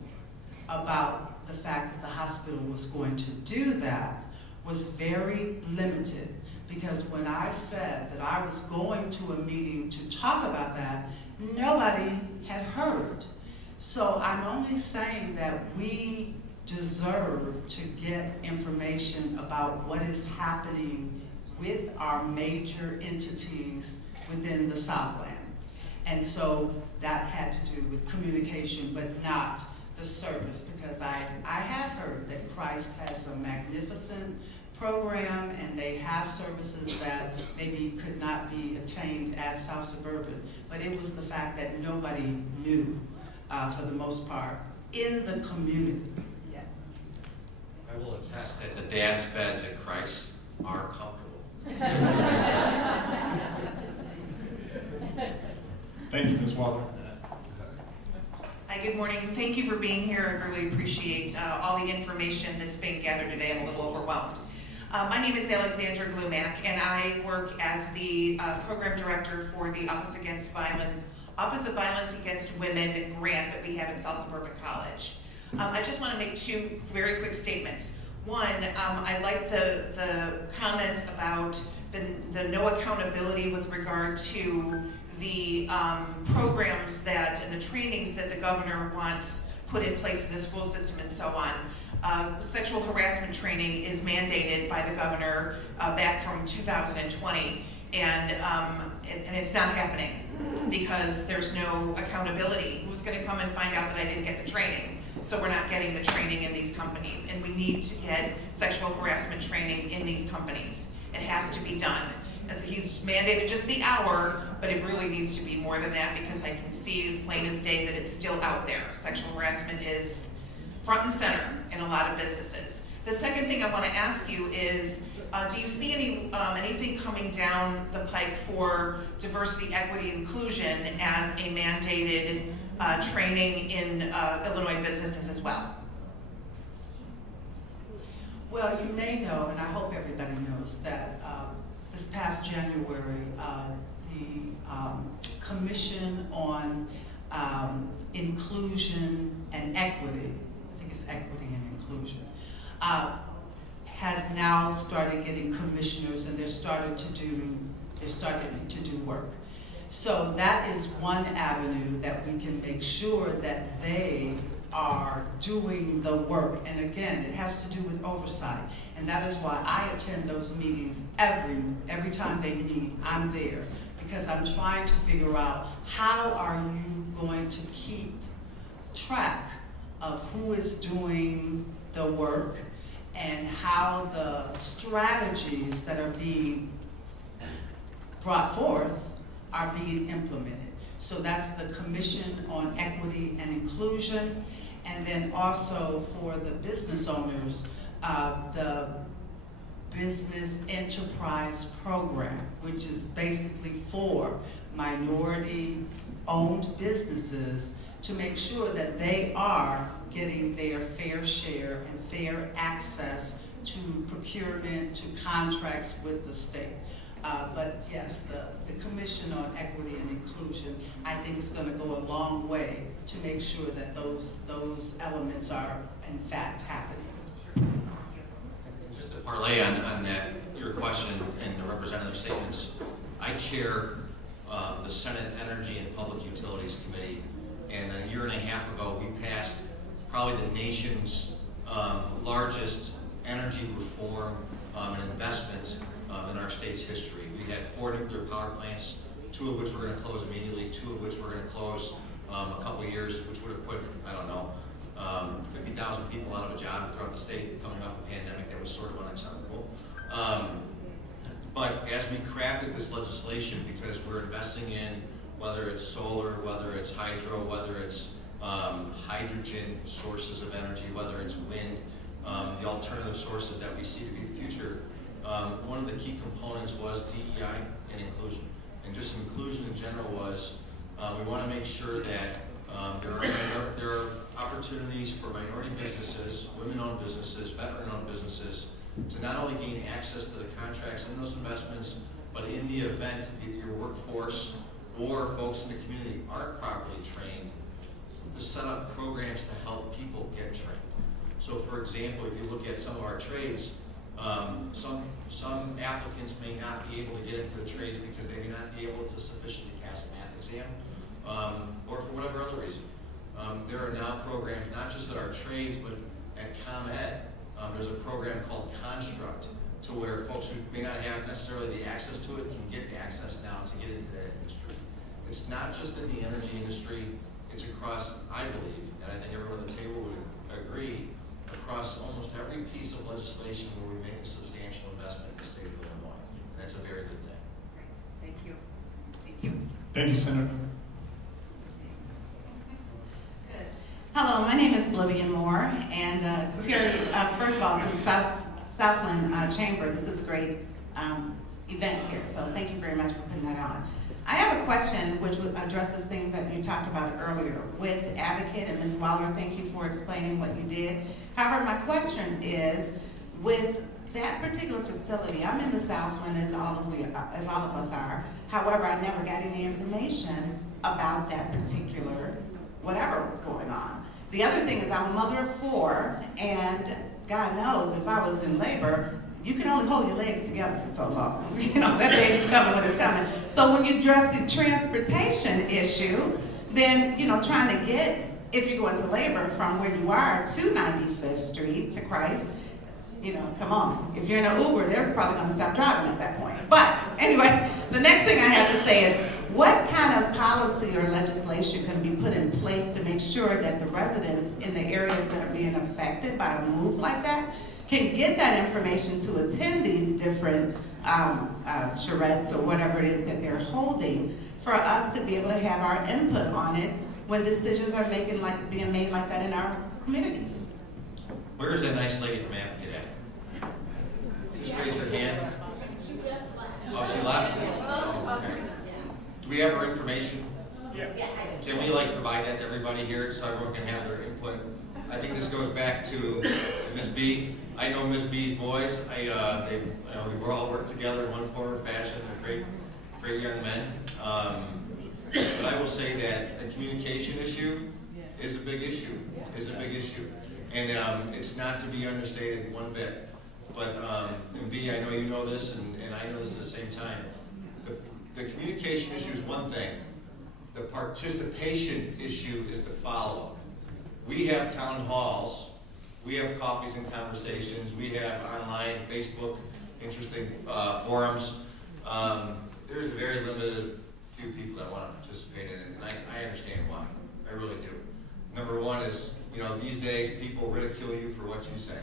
about the fact that the hospital was going to do that was very limited, because when I said that I was going to a meeting to talk about that, nobody had heard. So I'm only saying that we deserve to get information about what is happening with our major entities within the Southland. And so that had to do with communication, but not the service, because I have heard that Christ has a magnificent program and they have services that maybe could not be attained at South Suburban, but it was the fact that nobody knew, for the most part, in the community. I will attest that the dad's beds at Christ are comfortable. Thank you, Ms. Waller. Hi, good morning. Thank you for being here. I really appreciate all the information that's being gathered today. I'm a little overwhelmed. My name is Alexandra Glumack, and I work as the program director for the Office of Violence Against Women grant that we have at South Suburban College. I just want to make two very quick statements. One, I like the comments about the no accountability with regard to the programs that and the trainings that the governor wants put in place in the school system and so on. Sexual harassment training is mandated by the governor back from 2020, and it's not happening because there's no accountability. Who's going to come and find out that I didn't get the training? So we're not getting the training in these companies, and we need to get sexual harassment training in these companies. It has to be done. he's mandated just the hour, but it really needs to be more than that because I can see as plain as day that it's still out there. Sexual harassment is front and center in a lot of businesses. The second thing I want to ask you is, do you see anything coming down the pike for diversity, equity, inclusion as a mandated training in Illinois businesses as well? Well, you may know, and I hope everybody knows, that this past January, the Commission on Inclusion and Equity, I think it's Equity and Inclusion, has now started getting commissioners, and they're starting to do work. So that is one avenue that we can make sure that they are doing the work. And again, it has to do with oversight. And that is why I attend those meetings every time they meet, I'm there. Because I'm trying to figure out how are you going to keep track of who is doing the work and how the strategies that are being brought forth are being implemented. So that's the Commission on Equity and Inclusion. And then also for the business owners, the Business Enterprise Program, which is basically for minority-owned businesses to make sure that they are getting their fair share and fair access to procurement, to contracts with the state. But yes, the Commission on Equity and Inclusion, I think is going to go a long way to make sure that those elements are in fact happening. Just to parlay on that, your question and the representative statements, I chair the Senate Energy and Public Utilities Committee, and a year and a half ago we passed probably the nation's largest energy reform and investment in our state's history. We had 4 nuclear power plants, 2 of which we're going to close immediately, 2 of which we're going to close a couple of years, which would have put, I don't know, 50,000 people out of a job throughout the state coming off a pandemic that was sort of unacceptable. But as we crafted this legislation, because we're investing in whether it's solar, whether it's hydro, whether it's hydrogen sources of energy, whether it's wind, the alternative sources that we see to be the future, one of the key components was DEI and inclusion. And just inclusion in general was, we want to make sure that there are opportunities for minority businesses, women-owned businesses, veteran-owned businesses, to not only gain access to the contracts and those investments, but in the event that your workforce or folks in the community aren't properly trained, to set up programs to help people get trained. So for example, if you look at some of our trades, some applicants may not be able to get into the trades because they may not be able to sufficiently pass a math exam, or for whatever other reason. There are now programs, not just at our trades, but at ComEd. There's a program called Construct, to where folks who may not have necessarily the access to it can get access now to get into that industry. It's not just in the energy industry, it's across, I believe, and I think everyone at the table would agree, across almost every piece of legislation where we make a substantial investment in the state of Illinois. And that's a very good thing. Great. Thank you. Thank you. Thank you, Senator. Hello, my name is Oblivion Moore, and Terry, first of all, from Southland Chamber, this is a great event here, so thank you very much for putting that on. I have a question which addresses things that you talked about earlier with Advocate and Ms. Waller. Thank you for explaining what you did. However, my question is, with that particular facility, I'm in the Southland as all of us are. However, I never got any information about that particular whatever was going on. The other thing is I'm a mother of 4, and God knows if I was in labor, you can only hold your legs together for so long. You know, that baby's coming when it's coming. So when you address the transportation issue, then, you know, trying to get, if you go into labor from where you are to 95th Street to Christ, you know, come on. If you're in an Uber, they're probably going to stop driving at that point. But anyway, the next thing I have to say is, what kind of policy or legislation can be put in place to make sure that the residents in the areas that are being affected by a move like that can get that information to attend these different charrettes or whatever it is that they're holding, for us to be able to have our input on it when decisions are being made like that in our communities. Where is that nice lady from Advocate at? Just raise her hand. Oh, she left? Do we have her information? Yeah. Can we provide that to everybody here so everyone can have their input? I think this goes back to Ms. B. I know Ms. B's boys. We all work together in one form or fashion. They're great young men. But I will say that the communication issue is a big issue. And it's not to be understated one bit. But and B, I know you know this, and I know this at the same time. The communication issue is one thing. The participation issue is the follow-up. We have town halls, we have coffees and conversations, we have online, Facebook, interesting forums. There's a very limited few people that want to participate in it, and I understand why. I really do. Number one is, these days people ridicule you for what you say.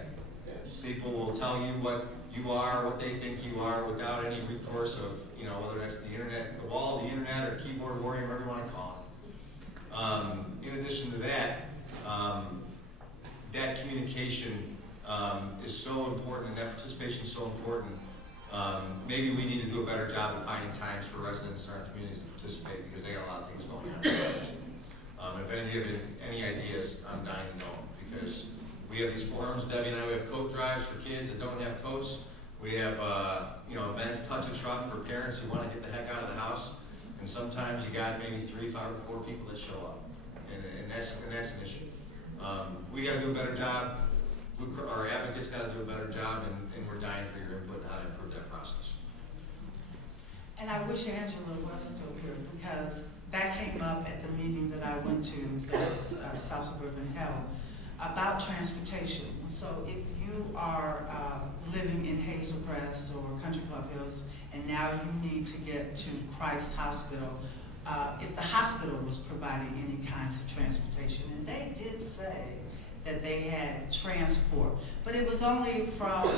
People will tell you what you are, what they think you are, without any recourse of, whether that's the internet, the wall, the internet, or keyboard warrior, whatever you want to call it. In addition to that, that communication is so important, and that participation is so important. Maybe we need to do a better job of finding times for residents in our communities to participate, because they got a lot of things going on. If any of you have any ideas, I'm dying to know them, because we have these forums. Debbie and I, we have coat drives for kids that don't have coats. We have events, touch a truck for parents who want to get the heck out of the house. And sometimes you got maybe 3, 5, or 4 people that show up, and that's an issue. We got to do a better job. Our advocates got to do a better job, and we're dying for your input on how to improve that process. And I wish Angela was still here, because that came up at the meeting that I went to that South Suburban held about transportation. So if you are living in Hazel Crest or Country Club Hills, and now you need to get to Christ Hospital, if the hospital was providing any kinds of transportation, and they did say that they had transport, but it was only from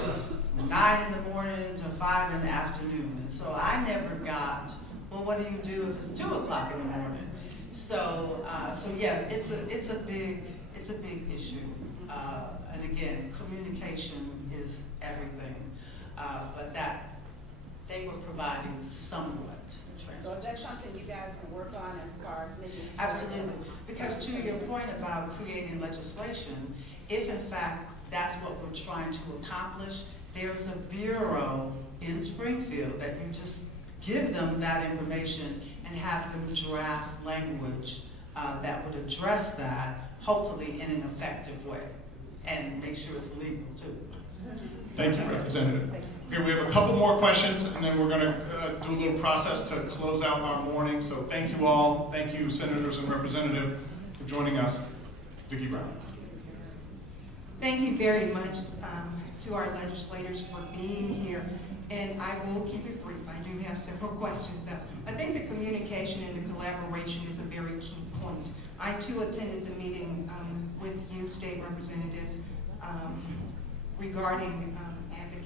9 in the morning to 5 in the afternoon. And so I never got, well, what do you do if it's 2 o'clock in the morning? So yes, it's a big issue. And again, communication is everything. But that they were providing somewhat. So is that something you guys can work on as far as making sure? Absolutely. Because to your point about creating legislation, if in fact that's what we're trying to accomplish, there's a bureau in Springfield that you just give them that information and have them draft language that would address that, hopefully in an effective way, and make sure it's legal too. Thank you, Representative. Okay, we have a couple more questions, and then we're going to do a little process to close out our morning. So thank you all. Thank you, Senators and Representative, for joining us. Vicki Brown. Thank you very much to our legislators for being here. And I will keep it brief. I do have several questions. Now, I think the communication and the collaboration is a very key point. I too attended the meeting with you, State Representative, regarding Advocate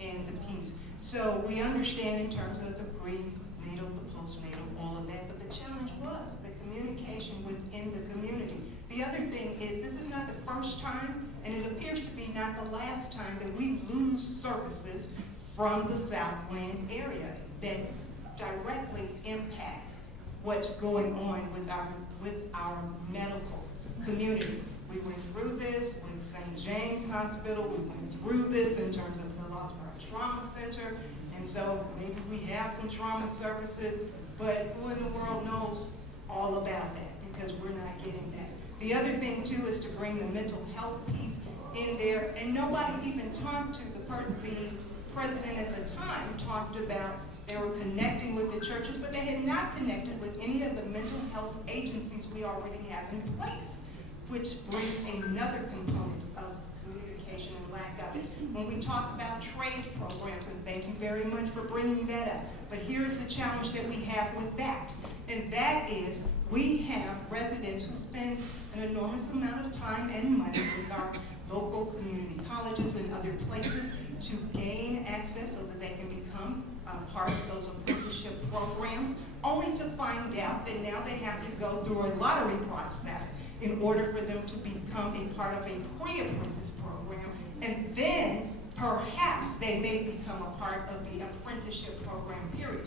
and the piece. So we understand in terms of the prenatal, the postnatal, all of that, but the challenge was the communication within the community. The other thing is, this is not the first time, and it appears to be not the last time, that we lose services from the Southland area that directly impacts what's going on with our medical community. We went through this with St. James Hospital. We went through this in terms of the Lost Trauma Center. And so maybe we have some trauma services, but who in the world knows all about that, because we're not getting that. The other thing too is to bring the mental health piece in there, and nobody even talked to the president at the time talked about they were connecting with the churches, but they had not connected with any of the mental health agencies we already have in place, which brings another component of communication and lack of it. When we talk about trade programs, and thank you very much for bringing that up, but here is the challenge that we have with that, and that is we have residents who spend an enormous amount of time and money with our local community colleges and other places, to gain access so that they can become part of those apprenticeship programs, only to find out that now they have to go through a lottery process in order for them to become a part of a pre-apprentice program, and then perhaps they may become a part of the apprenticeship program, period.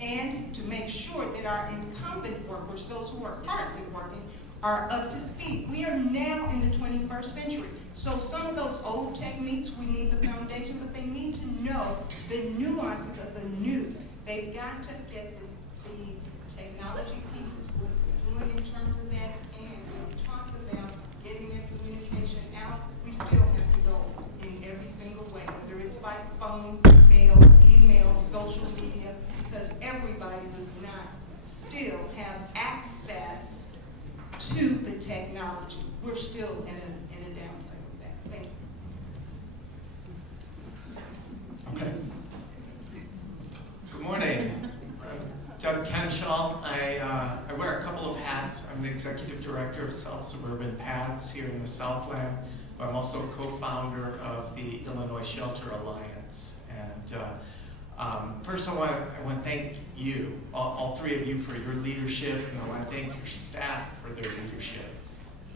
And to make sure that our incumbent workers, those who are currently working, are up to speed. We are now in the 21st century. So some of those old techniques, we need the foundation, but they need to know the nuances of the new. They've got to get the technology pieces, what we're doing in terms of that, and we talked about getting their communication out. We still have to go in every single way, whether it's by phone, mail, email, social media, because everybody does not still have access to the technology. We're still in a downplay with that. Thank you. Okay. Good morning. I'm Doug Kenshall. I wear a couple of hats. I'm the executive director of South Suburban Paths here in the Southland. I'm also a co-founder of the Illinois Shelter Alliance. And first I want to thank you, all three of you, for your leadership, and I want to thank your staff for their leadership.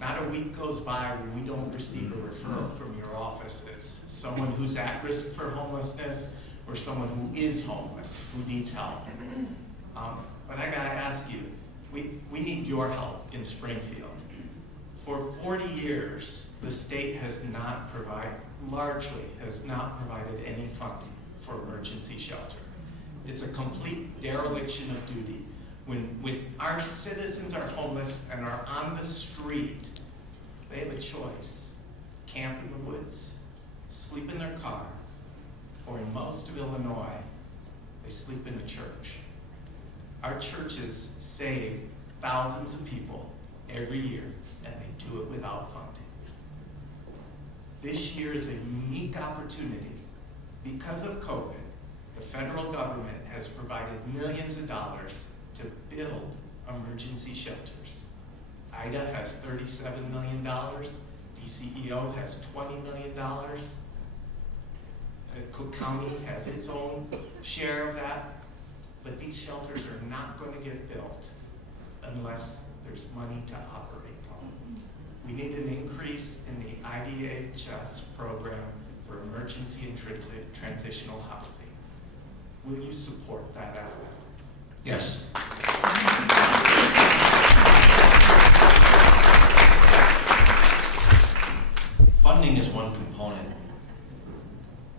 Not a week goes by when we don't receive a referral from your offices. Someone who's at risk for homelessness or someone who is homeless, who needs help. But I gotta ask you, we need your help in Springfield. For 40 years, the state has not provided any funding for emergency shelter. It's a complete dereliction of duty. When our citizens are homeless and are on the street, they have a choice. Camp in the woods, sleep in their car, or in most of Illinois, they sleep in the church. Our churches save thousands of people every year, and they do it without funding. This year is a unique opportunity. Because of COVID, the federal government has provided millions of dollars to build emergency shelters. IDA has $37 million. DCEO has $20 million. Cook County has its own share of that. But these shelters are not going to get built unless there's money to operate them. We need an increase in the IDHS program for emergency and transitional housing. Will you support that effort? Yes. Funding is one component.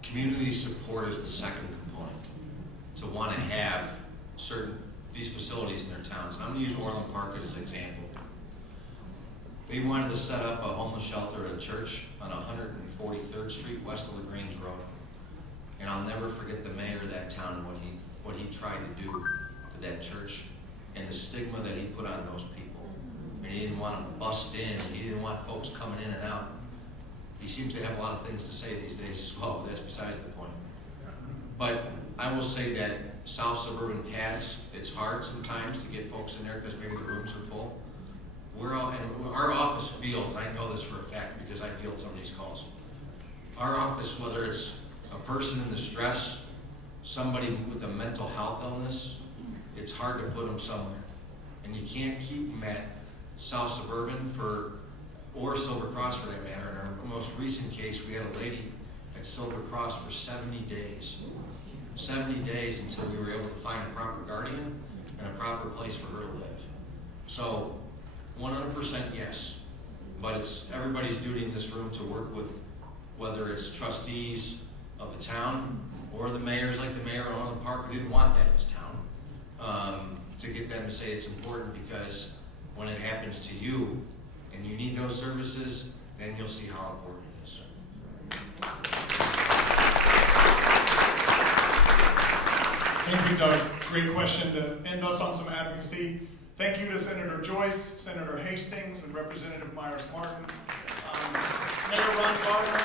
Community support is the second component. To want to have these facilities in their towns. And I'm going to use Orland Park as an example. They wanted to set up a homeless shelter at a church on 143rd Street west of LaGrange Road. And I'll never forget the mayor of that town and what he tried to do to that church and the stigma that he put on those people. And he didn't want them bust in, and he didn't want folks coming in and out. He seems to have a lot of things to say these days as well, but that's besides the point. But I will say that South Suburban Paths, it's hard sometimes to get folks in there because maybe the rooms are full. Our office feels, I know this for a fact because I field some of these calls. Our office, whether it's a person in distress, somebody with a mental health illness, it's hard to put them somewhere. And you can't keep them at South Suburban or Silver Cross for that matter. In our most recent case, we had a lady at Silver Cross for 70 days. 70 days until we were able to find a proper guardian and a proper place for her to live. So 100% yes, but it's everybody's duty in this room to work with, whether it's trustees of the town or the mayors like the mayor of Orland Park who didn't want that in his town, to get them to say it's important, because when it happens to you and you need those services, then you'll see how important it is. Thank you, Doug. Great question to end us on some advocacy. Thank you to Senator Joyce, Senator Hastings, and Representative Meyers-Martin. Mayor Ron Gardner,